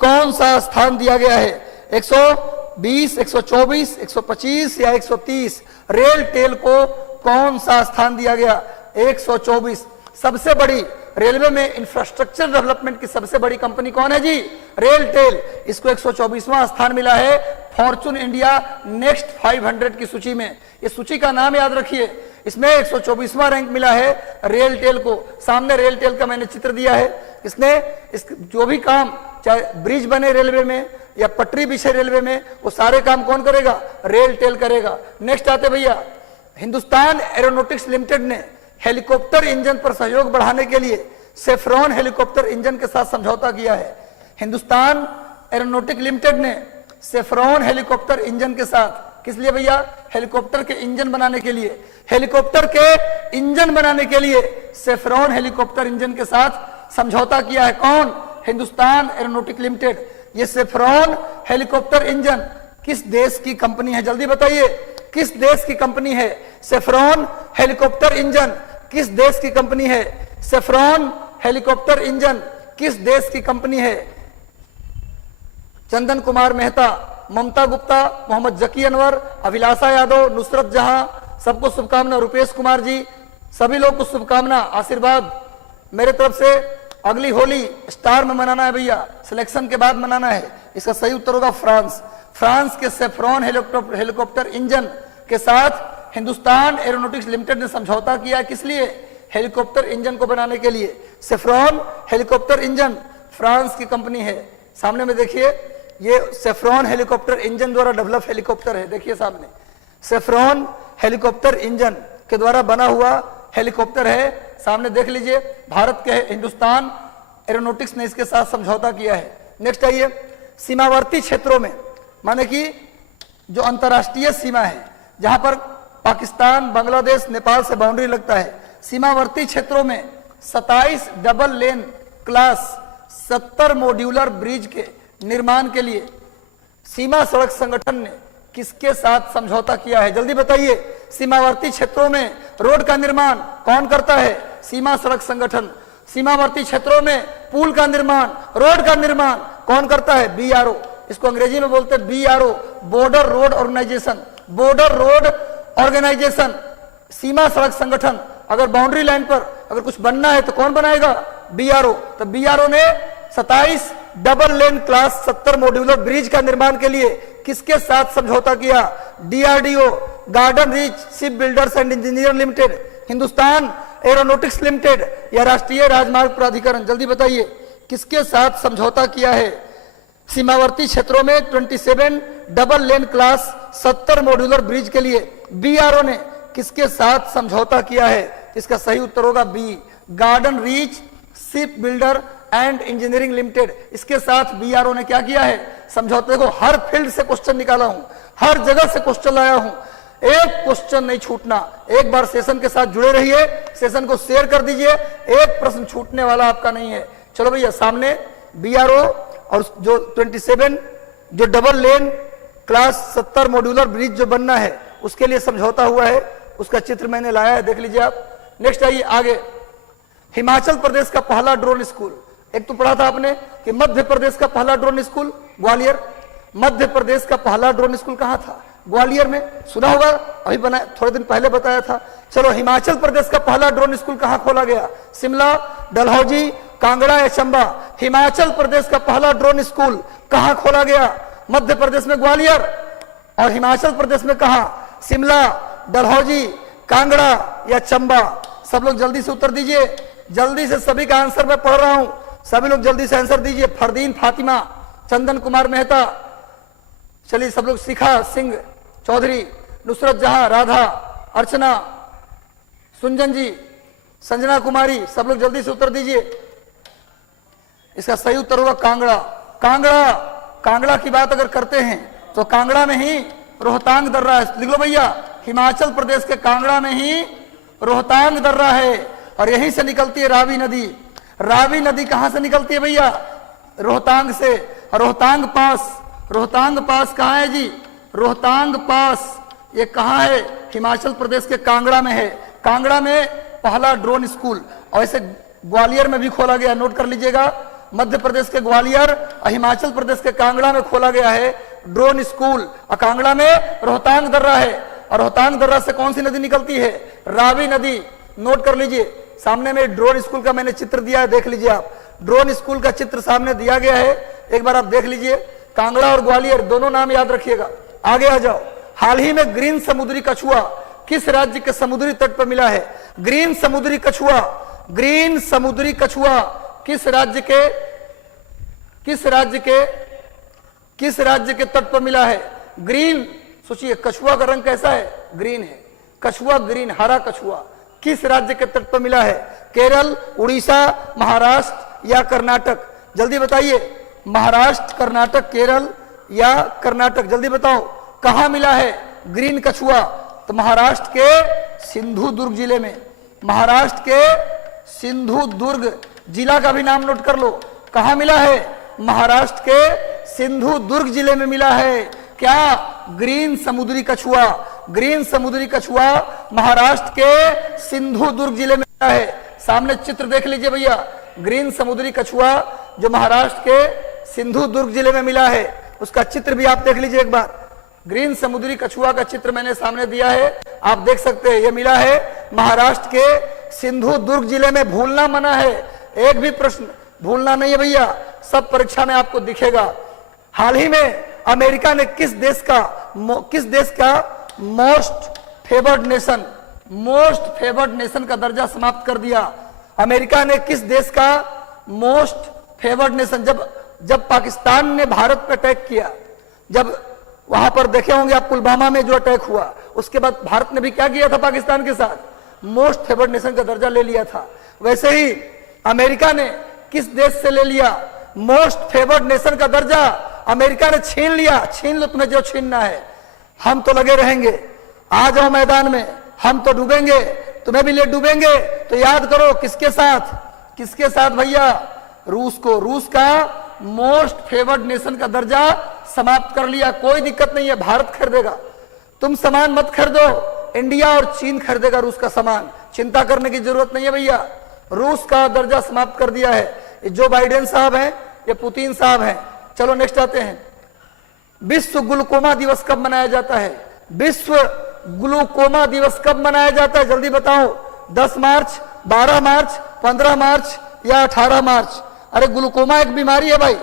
कौन सा स्थान दिया गया है? 120, 124, 125 या 130? रेल टेल को कौन सा स्थान दिया गया? 124। सबसे बड़ी रेलवे में इंफ्रास्ट्रक्चर डेवलपमेंट की सबसे बड़ी कंपनी कौन है जी? रेलटेल। इसको 124वां स्थान मिला है फॉर्चून इंडिया नेक्स्ट 500 की सूची में। इस सूची का नाम याद रखिए, इसमें 124वां रैंक मिला है रेलटेल को। सामने रेलटेल का मैंने चित्र दिया है। इसने जो भी काम, चाहे ब्रिज बने रेलवे में या पटरी बिछे रेलवे में, वो सारे काम कौन करेगा? रेलटेल करेगा। नेक्स्ट आते भैया, हिंदुस्तान एरोनॉटिक्स लिमिटेड ने हेलीकॉप्टर इंजन पर सहयोग बढ़ाने के लिए सेफ्रॉन हेलीकॉप्टर इंजन के साथ समझौता किया है। हिंदुस्तान एरोनॉटिक लिमिटेड ने सेफ्रॉन हेलीकॉप्टर इंजन के साथ, किस लिए भैया? हेलीकॉप्टर के इंजन बनाने के लिए। हेलीकॉप्टर के इंजन बनाने के लिए सेफ्रॉन हेलीकॉप्टर इंजन के साथ समझौता किया है। कौन? Hindustan aeronautic limited. ये सेफ्रॉन हेलीकॉप्टर इंजन किस देश की कंपनी है? जल्दी बताइए, किस देश की कंपनी है? सेफ्रॉन हेलीकॉप्टर इंजन किस देश की कंपनी है? सेफ्रॉन हेलीकॉप्टर इंजन किस देश की कंपनी है? चंदन कुमार मेहता, ममता गुप्ता, मोहम्मद जकी अनवर, अभिलाषा यादव, नुसरत जहां, सबको शुभकामना। रुपेश कुमार जी, सभी लोग को शुभकामना, आशीर्वाद मेरे तरफ से। अगली होली स्टार में मनाना है भैया, सिलेक्शन के बाद मनाना है। इसका सही उत्तर होगा फ्रांस। फ्रांस के सेफ्रॉन हेलीकॉप्टर इंजन के साथ हिंदुस्तान एरोनॉटिक्स लिमिटेड ने समझौता किया। किस लिए? हेलीकॉप्टर इंजन को बनाने के लिए। सेफ्रॉन हेलीकॉप्टर इंजन फ्रांस की कंपनी है। सामने में देखिए, ये सेफ्रॉन हेलीकॉप्टर इंजन द्वारा डेवलप हेलीकॉप्टर है। देखिए सामने सेफ्रॉन हेलीकॉप्टर इंजन के द्वारा बना हुआ हेलीकॉप्टर है। सामने देख लीजिए, भारत के हिंदुस्तान एरोनॉटिक्स ने इसके साथ समझौता किया है। नेक्स्ट आइए, सीमावर्ती क्षेत्रों में, माने कि जो अंतरराष्ट्रीय सीमा है, जहां पर पाकिस्तान, बांग्लादेश, नेपाल से बाउंड्री लगता है, सीमावर्ती क्षेत्रों में 27 double lane class 70 modular bridge के निर्माण के लिए सीमा सड़क संगठन ने किसके साथ समझौता किया है? जल्दी बताइए। सीमावर्ती क्षेत्रों में रोड का निर्माण कौन करता है? सीमा सड़क संगठन। सीमावर्ती क्षेत्रों में पुल का निर्माण, रोड का निर्माण कौन करता है? BRO। इसको अंग्रेजी में बोलते हैं BRO, Border Road Organisation. Border Road Organisation, सीमा सड़क संगठन। अगर बाउंड्री लाइन पर अगर कुछ बनना है तो कौन बनाएगा? BRO। तो BRO ने 27 double lane class 70 modular bridge का निर्माण के लिए किसके साथ समझौता किया? DRDO, garden reach ship builders and engineer limited, Hindustan aeronautics limited या राष्ट्रीय राजमार्ग प्राधिकरण। जल्दी बताइए, किसके साथ समझौता किया है? सीमावर्ती क्षेत्रों में 27 double lane class 70 modular bridge के लिए BRO ने किसके साथ समझौता किया है? इसका सही उत्तर होगा B, garden reach ship builder and engineering limited. इसके साथ BRO ने क्या किया है? समझौते को। हर फील्ड से क्वेश्चन निकाला हूं, हर जगह से क्वेश्चन लाया हूं, एक क्वेश्चन नहीं छूटना। एक बार सेशन के साथ जुड़े रहिए, सेशन को शेयर कर दीजिए, एक प्रश्न छूटने वाला आपका नहीं है। चलो भैया, सामने BRO और जो 27 जो double lane class 70 modular bridge जो बनना है उसके लिए समझौता हुआ है, उसका चित्र मैंने लाया है, देख लीजिए आप। नेक्स्ट आइए आगे, हिमाचल प्रदेश का पहला ड्रोन स्कूल। एक तो पढ़ा था आपने कि मध्य प्रदेश का पहला ड्रोन स्कूल ग्वालियर। मध्य प्रदेश का पहला ड्रोन स्कूल कहां था? ग्वालियर में। सुना होगा, अभी बना, थोड़े दिन पहले बताया था। चलो, हिमाचल प्रदेश का पहला ड्रोन स्कूल कहां खोला गया? शिमला, डलहौजी, कांगड़ा या चंबा? हिमाचल प्रदेश का पहला ड्रोन स्कूल कहां खोला गया? मध्य प्रदेश में ग्वालियर, और हिमाचल प्रदेश में कहां? शिमला, डलहौजी, कांगड़ा या चंबा? सब लोग जल्दी से उत्तर दीजिए, जल्दी से। सभी का आंसर मैं पढ़ रहा हूं, सभी लोग जल्दी से आंसर दीजिए। फरदीन फातिमा, चंदन कुमार मेहता, चलिए सब लोग, शिखा सिंह चौधरी, नुसरत जहां, राधा, अर्चना, सुंजन जी, संजना कुमारी, सब लोग जल्दी से उत्तर दीजिए। इसका सही उत्तर होगा कांगड़ा। कांगड़ा, कांगड़ा की बात अगर करते हैं तो कांगड़ा में ही रोहतांग दर्रा है। लिख लो भैया, हिमाचल प्रदेश के कांगड़ा में ही रोहतांग दर्रा है, और यहीं से निकलती है रावी नदी। रावी नदी कहां से निकलती है भैया? रोहतांग से। रोहतांग पास, रोहतांग पास कहां है जी? रोहतांग पास ये कहां है? हिमाचल प्रदेश के कांगड़ा में है। कांगड़ा में पहला ड्रोन स्कूल, और ऐसे ग्वालियर में भी खोला गया, नोट कर लीजिएगा। मध्य प्रदेश के ग्वालियर और हिमाचल प्रदेश के कांगड़ा में खोला गया है ड्रोन स्कूल, और कांगड़ा में रोहतांग दर्रा है। और रोहतांग दर्रा से कौन सी नदी निकलती है? रावी नदी। नोट कर लीजिए, सामने में ड्रोन स्कूल का मैंने चित्र दिया है, देख लीजिए आप। ड्रोन स्कूल का चित्र सामने दिया गया है, एक बार आप देख लीजिए। कांगड़ा और ग्वालियर दोनों नाम याद रखिएगा। आगे आ जाओ। हाल ही में ग्रीन समुद्री कछुआ किस राज्य के समुद्री तट पर मिला है? ग्रीन समुद्री कछुआ, ग्रीन समुद्री कछुआ किस राज्य के तट पर मिला है? ग्रीन, सोचिए कछुआ का रंग कैसा है? ग्रीन है। कछुआ ग्रीन, हरा कछुआ किस राज्य के तट पर मिला है? केरल, उड़ीसा, महाराष्ट्र या कर्नाटक? जल्दी बताइए। महाराष्ट्र, कर्नाटक, केरल या कर्नाटक? जल्दी बताओ कहां मिला है ग्रीन कछुआ? तो महाराष्ट्र के सिंधुदुर्ग जिले में। महाराष्ट्र के सिंधुदुर्ग जिला का भी नाम नोट कर लो। कहां मिला है? महाराष्ट्र के सिंधुदुर्ग जिले में मिला है। क्या? ग्रीन समुद्री कछुआ। ग्रीन समुद्री कछुआ महाराष्ट्र के सिंधुदुर्ग जिले में मिला है। सामने चित्र देख लीजिए भैया। ग्रीन समुद्री कछुआ जो महाराष्ट्र के सिंधुदुर्ग जिले में मिला है, उसका चित्र भी आप देख लीजिए एक बार। ग्रीन समुद्री कछुआ का चित्र मैंने सामने दिया है, आप देख सकते हैं। यह मिला है महाराष्ट्र के सिंधुदुर्ग जिले में। भूलना मना है, एक भी प्रश्न भूलना नहीं है भैया, सब परीक्षा में आपको दिखेगा। हाल ही में अमेरिका ने किस देश का मोस्ट फेवर्ड नेशन का दर्जा समाप्त कर दिया? अमेरिका ने किस देश का मोस्ट फेवर्ड नेशन, जब पाकिस्तान ने भारत पर अटैक किया, जब वहां पर देखे होंगे आप पुलवामा में जो अटैक हुआ, उसके बाद भारत ने भी क्या किया था पाकिस्तान के साथ? मोस्ट फेवर्ड नेशन का दर्जा ले लिया था। वैसे ही अमेरिका ने किस देश से ले लिया मोस्ट फेवर्ड नेशन का दर्जा? अमेरिका ने छीन लिया। छीन लो तुम्हें जो छीनना है, हम तो लगे रहेंगे। आ जाओ मैदान में, हम तो डूबेंगे, तुम्हें भी ले डूबेंगे। तो याद करो किसके साथ भैया? रूस को। रूस का मोस्ट फेवर्ड नेशन का दर्जा समाप्त कर लिया। कोई दिक्कत नहीं है, भारत खरीदेगा। तुम सामान मत खरीदो, इंडिया और चीन खरीदेगा रूस का सामान। चिंता करने की जरूरत नहीं है भैया। रूस का दर्जा समाप्त कर दिया है। ये जो बाइडेन साहब हैं, ये पुतिन साहब हैं। चलो नेक्स्ट आते हैं। विश्व ग्लूकोमा दिवस कब मनाया जाता है? विश्व ग्लूकोमा दिवस कब मनाया जाता है? जल्दी बताओ। 10 मार्च, 12 मार्च, 15 मार्च या 18 मार्च? अरे ग्लूकोमा एक बीमारी है भाई।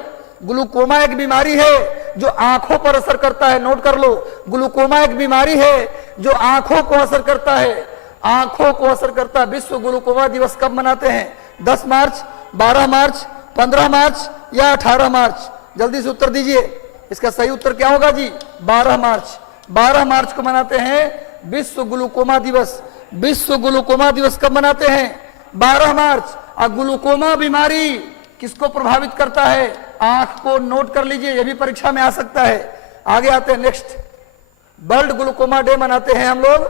ग्लूकोमा एक बीमारी है जो आंखों पर असर करता है। नोट कर लो, ग्लूकोमा एक बीमारी है जो आंखों को असर करता है। आंखों को असर करता है। विश्व ग्लूकोमा दिवस कब मनाते हैं? 10 मार्च, 12 मार्च, 15 मार्च या 18 मार्च? जल्दी से उत्तर दीजिए। इसका सही उत्तर क्या होगा जी? 12 मार्च। 12 मार्च को मनाते हैं विश्व ग्लूकोमा दिवस। विश्व ग्लूकोमा दिवस कब मनाते हैं? 12 मार्च। और ग्लूकोमा बीमारी किसको प्रभावित करता है? आंख को। नोट कर लीजिए, यह भी परीक्षा में आ सकता है। आगे आते हैं नेक्स्ट। वर्ल्ड ग्लूकोमा डे मनाते हैं हम लोग।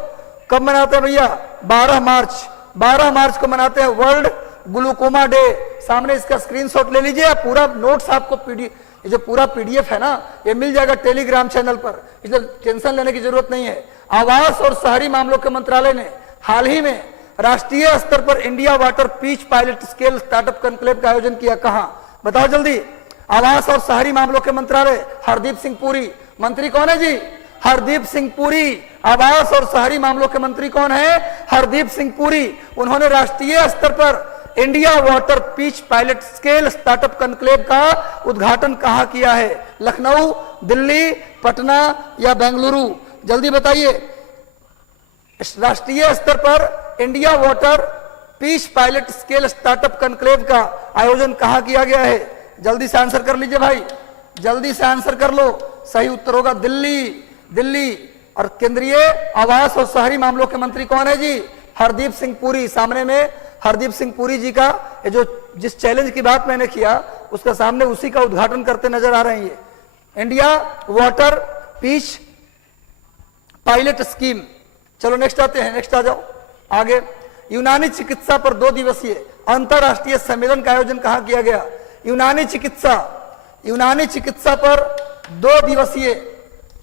कब मनाते हैं भैया? 12 मार्च। 12 मार्च को मनाते हैं वर्ल्ड ग्लूकोमा डे। सामने इसका स्क्रीनशॉट ले लीजिए। पूरा नोट्स आपको ये जो पूरा पीडीएफ है ना, ये मिल जाएगा टेलीग्राम चैनल पर, इसलिए टेंशन लेने की जरूरत नहीं है। आवास और शहरी मामलों के मंत्रालय ने हाल ही में राष्ट्रीय स्तर पर India water pitch pilot scale startup conclave का आयोजन किया। कहां? बताओ जल्दी। आवास और शहरी मामलों के मंत्रालय, हरदीप सिंह पुरी। मंत्री कौन है जी? हरदीप सिंह पुरी। आवास और शहरी मामलों के मंत्री कौन है? हरदीप सिंह पुरी। उन्होंने राष्ट्रीय स्तर पर India water pitch pilot scale startup conclave का उद्घाटन कहां किया है? लखनऊ, दिल्ली, पटना या बेंगलुरु? जल्दी बताइए। राष्ट्रीय स्तर पर India water pitch pilot scale startup conclave का आयोजन कहां किया गया है? जल्दी से आंसर कर लीजिए भाई, जल्दी से आंसर कर लो। सही उत्तर होगा दिल्ली। और केंद्रीय आवास और शहरी मामलों के मंत्री कौन है जी? हरदीप सिंह पुरी। सामने में हरदीप सिंह पुरी जी का ये जो जिस चैलेंज की बात मैंने किया, उसका सामने उसी का उद्घाटन करते नजर आ रहे हैं। India water pitch pilot scheme. चलो नेक्स्ट आते हैं। नेक्स्ट आ जाओ आगे। यूनानी चिकित्सा पर 2 दिवसीय अंतरराष्ट्रीय सम्मेलन का आयोजन कहां किया गया? यूनानी चिकित्सा पर 2 दिवसीय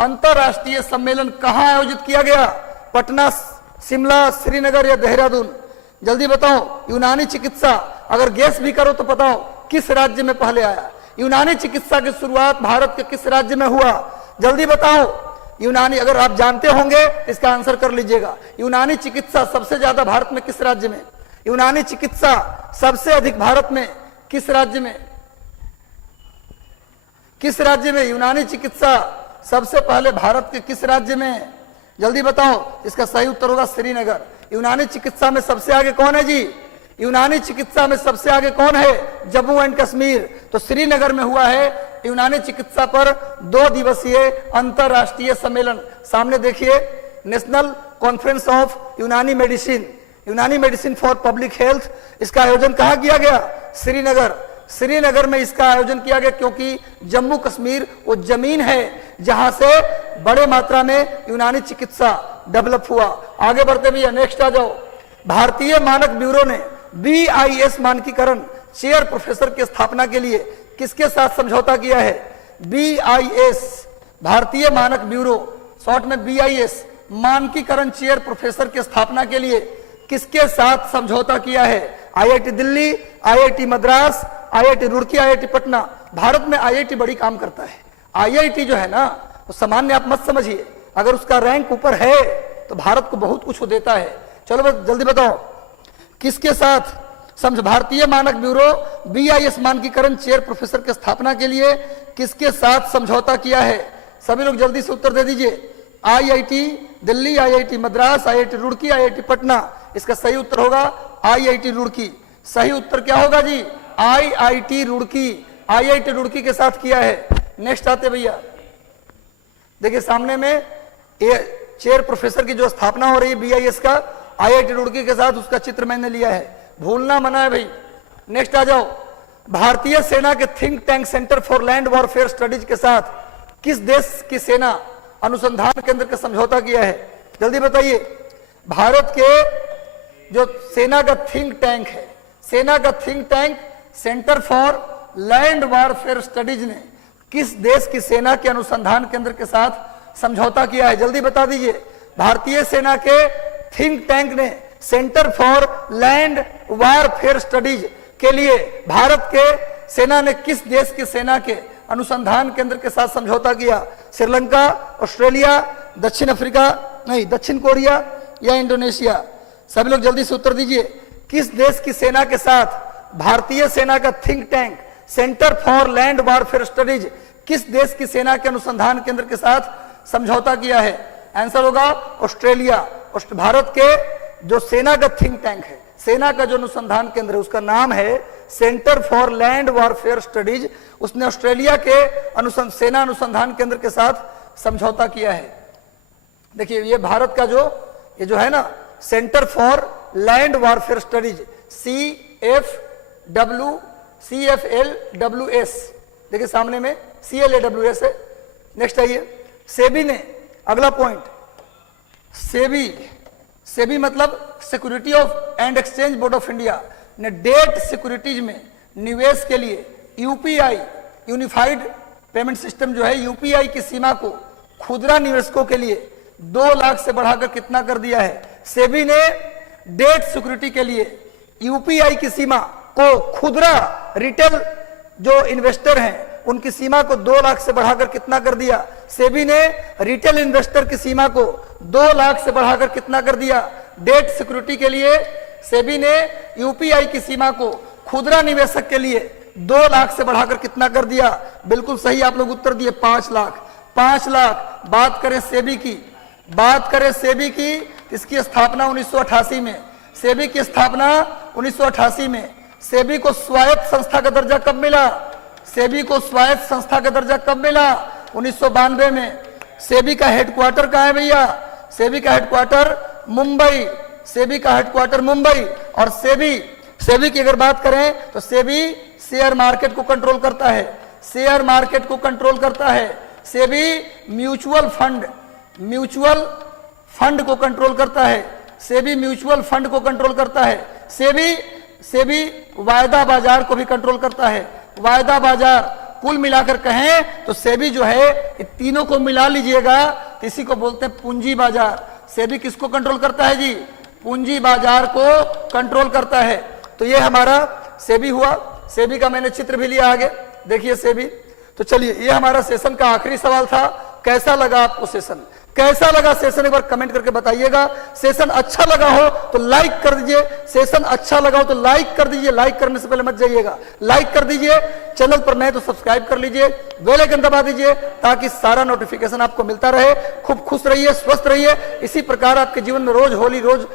अंतरराष्ट्रीय सम्मेलन कहां आयोजित किया गया? पटना, शिमला, श्रीनगर या देहरादून? जल्दी बताओ। यूनानी चिकित्सा, अगर गेस भी करो तो बताओ किस राज्य में पहले आया? यूनानी चिकित्सा की शुरुआत भारत के किस राज्य में हुआ? जल्दी बताओ। यूनानी, अगर आप जानते होंगे इसका आंसर कर लीजिएगा। यूनानी चिकित्सा सबसे ज्यादा भारत में किस राज्य में? यूनानी चिकित्सा सबसे अधिक भारत में किस राज्य में यूनानी चिकित्सा सबसे पहले भारत के किस राज्य में? जल्दी बताओ। इसका सही उत्तर होगा श्रीनगर। यूनानी चिकित्सा में सबसे आगे कौन है जी? यूनानी चिकित्सा में सबसे आगे कौन है? जम्मू एंड कश्मीर। तो श्रीनगर में हुआ है यूनानी चिकित्सा पर 2 दिवसीय अंतरराष्ट्रीय सम्मेलन। सामने देखिए, नेशनल कॉन्फ्रेंस ऑफ यूनानी मेडिसिन फॉर पब्लिक हेल्थ। इसका आयोजन कहाँ किया गया? श्रीनगर में इसका आयोजन किया गया, क्योंकि जम्मू कश्मीर वो जमीन है जहां से बड़े मात्रा में यूनानी चिकित्सा डेवलप हुआ। आगे बढ़ते भैया, नेक्स्ट आ जाओ। भारतीय मानक ब्यूरो ने BIS मानकीकरण चेयर प्रोफेसर की स्थापना के लिए किसके साथ समझौता किया है? BIS, भारतीय मानक ब्यूरो, शॉर्ट में BIS, मानकीकरण चेयर प्रोफेसर की स्थापना के लिए किसके साथ समझौता किया है? IIT Delhi, IIT Madras, IIT Roorkee, IIT Patna. Bharat में IIT बड़ी काम करता है। IIT जो है ना, तो सामान्य आप मत समझिए, अगर उसका रैंक ऊपर है तो भारत को बहुत कुछ देता है। चलो बस जल्दी बताओ, किसके साथ भारतीय मानक ब्यूरो BIS मानकीकरण चेयर प्रोफेसर की स्थापना के लिए किसके साथ समझौता किया है? सभी लोग जल्दी से उत्तर दे दीजिए। IIT Delhi, IIT Madras, IIT Roorkee, IIT Patna. इसका सही उत्तर होगा IIT रुड़की। सही उत्तर क्या होगा जी? IIT रुड़की। IIT रुड़की के साथ किया है। नेक्स्ट आते भैया, देखिए सामने में ये चेयर प्रोफेसर की जो स्थापना हो रही है BIS का, IIT रुड़की के साथ, उसका चित्र मैंने लिया है, भूलना मना है भाई। नेक्स्ट आ जाओ। भारतीय सेना के think tank centre for land warfare studies के साथ किस देश की सेना अनुसंधान केंद्र का समझौता किया है? जल्दी बताइए। भारत के जो सेना का थिंक टैंक है, सेना का think tank centre for land warfare studies ने किस देश की सेना के अनुसंधान केंद्र के साथ समझौता किया है? जल्दी बता दीजिए। भारतीय सेना के थिंक टैंक ने centre for land warfare studies के लिए भारत के सेना ने किस देश की सेना के अनुसंधान केंद्र के साथ समझौता किया? श्रीलंका, ऑस्ट्रेलिया, दक्षिण कोरिया या इंडोनेशिया? सभी लोग जल्दी से उत्तर दीजिए। किस देश की सेना के साथ भारतीय सेना का think tank centre for land warfare studies किस देश की सेना के अनुसंधान केंद्र के साथ समझौता किया है? आंसर होगा ऑस्ट्रेलिया। भारत के जो सेना का थिंक टैंक है, सेना का जो अनुसंधान केंद्र है, उसका नाम है centre for land warfare studies. उसने ऑस्ट्रेलिया के सेना अनुसंधान केंद्र के साथ समझौता किया है। देखिए ये भारत का ये जो है ना, centre for land warfare studies, CFLWS, देखिए सामने में CLAWS है। नेक्स्ट आइए। सेबी ने, अगला पॉइंट, सेबी मतलब security of and exchange board of India ने डेट सिक्योरिटीज में निवेश के लिए UPI, यूनिफाइड पेमेंट सिस्टम जो है, UPI की सीमा को खुदरा निवेशकों के लिए 2 लाख से बढ़ाकर कितना कर दिया है? सेबी ने डेट सिक्योरिटी के लिए UPI की सीमा को खुदरा रिटेल जो इन्वेस्टर हैं उनकी सीमा को 2 लाख से बढ़ाकर कितना कर दिया? सेबी ने रिटेल इन्वेस्टर की सीमा को 2 लाख से बढ़ाकर कितना कर दिया? डेट सिक्योरिटी के लिए सेबी ने UPI की सीमा को खुदरा निवेशक के लिए 2 लाख से बढ़ाकर कितना कर दिया? बिल्कुल सही आप लोग उत्तर दिए, 5 लाख। 5 लाख। बात करें सेबी की, इसकी स्थापना 1988 में, सेबी की स्थापना 1988 में। सेबी को स्वायत्त संस्था का दर्जा कब मिला? सेबी को स्वायत्त संस्था का दर्जा कब मिला? 1992 में। सेबी का हेडक्वार्टर कहाँ है भैया? सेबी का हेडक्वार्टर मुंबई। सेबी का हेडक्वार्टर मुंबई। और सेबी की अगर बात करें तो सेबी शेयर मार्केट को कंट्रोल करता है, शेयर मार्केट को कंट्रोल करता है। सेबी म्यूचुअल फंड को कंट्रोल करता है, सेबी म्यूचुअल फंड को कंट्रोल करता है। सेबी वायदा बाजार को भी कंट्रोल करता है। वायदा बाजार कुल मिलाकर कहें तो सेबी जो है, तीनों को मिला लीजिएगा, इसी को बोलते हैं पूंजी बाजार। सेबी किसको कंट्रोल करता है जी? पूंजी बाजार को कंट्रोल करता है। तो ये हमारा सेबी हुआ। सेबी का मैंने चित्र भी लिया आगे, देखिए सेबी। तो चलिए, ये हमारा सेशन का आखिरी सवाल था। कैसा लगा आपको सेशन, कैसा लगा सेशन, एक बार कमेंट करके बताइएगा। सेशन अच्छा लगा हो तो लाइक कर दीजिए, सेशन अच्छा लगा हो तो लाइक कर दीजिए, लाइक करने से पहले मत जाइएगा, लाइक कर दीजिए। चैनल पर नए तो सब्सक्राइब कर लीजिए, बेल आइकन दबा दीजिए ताकि सारा नोटिफिकेशन आपको मिलता रहे। खूब खुश रहिए, स्वस्थ रहिए, इसी प्रकार आपके जीवन में रोज होली, रोज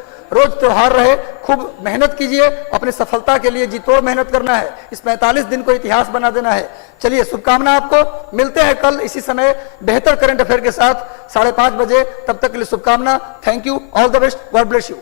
त्योहार रहे। खूब मेहनत कीजिए, अपनी सफलता के लिए जी तोड़ मेहनत करना है, इस 45 दिन को इतिहास बना देना है। चलिए शुभकामना आपको, मिलते हैं कल इसी समय बेहतर करंट अफेयर के साथ 5:30 बजे, तब तक के लिए शुभकामना। Thank you, all the best, God bless you.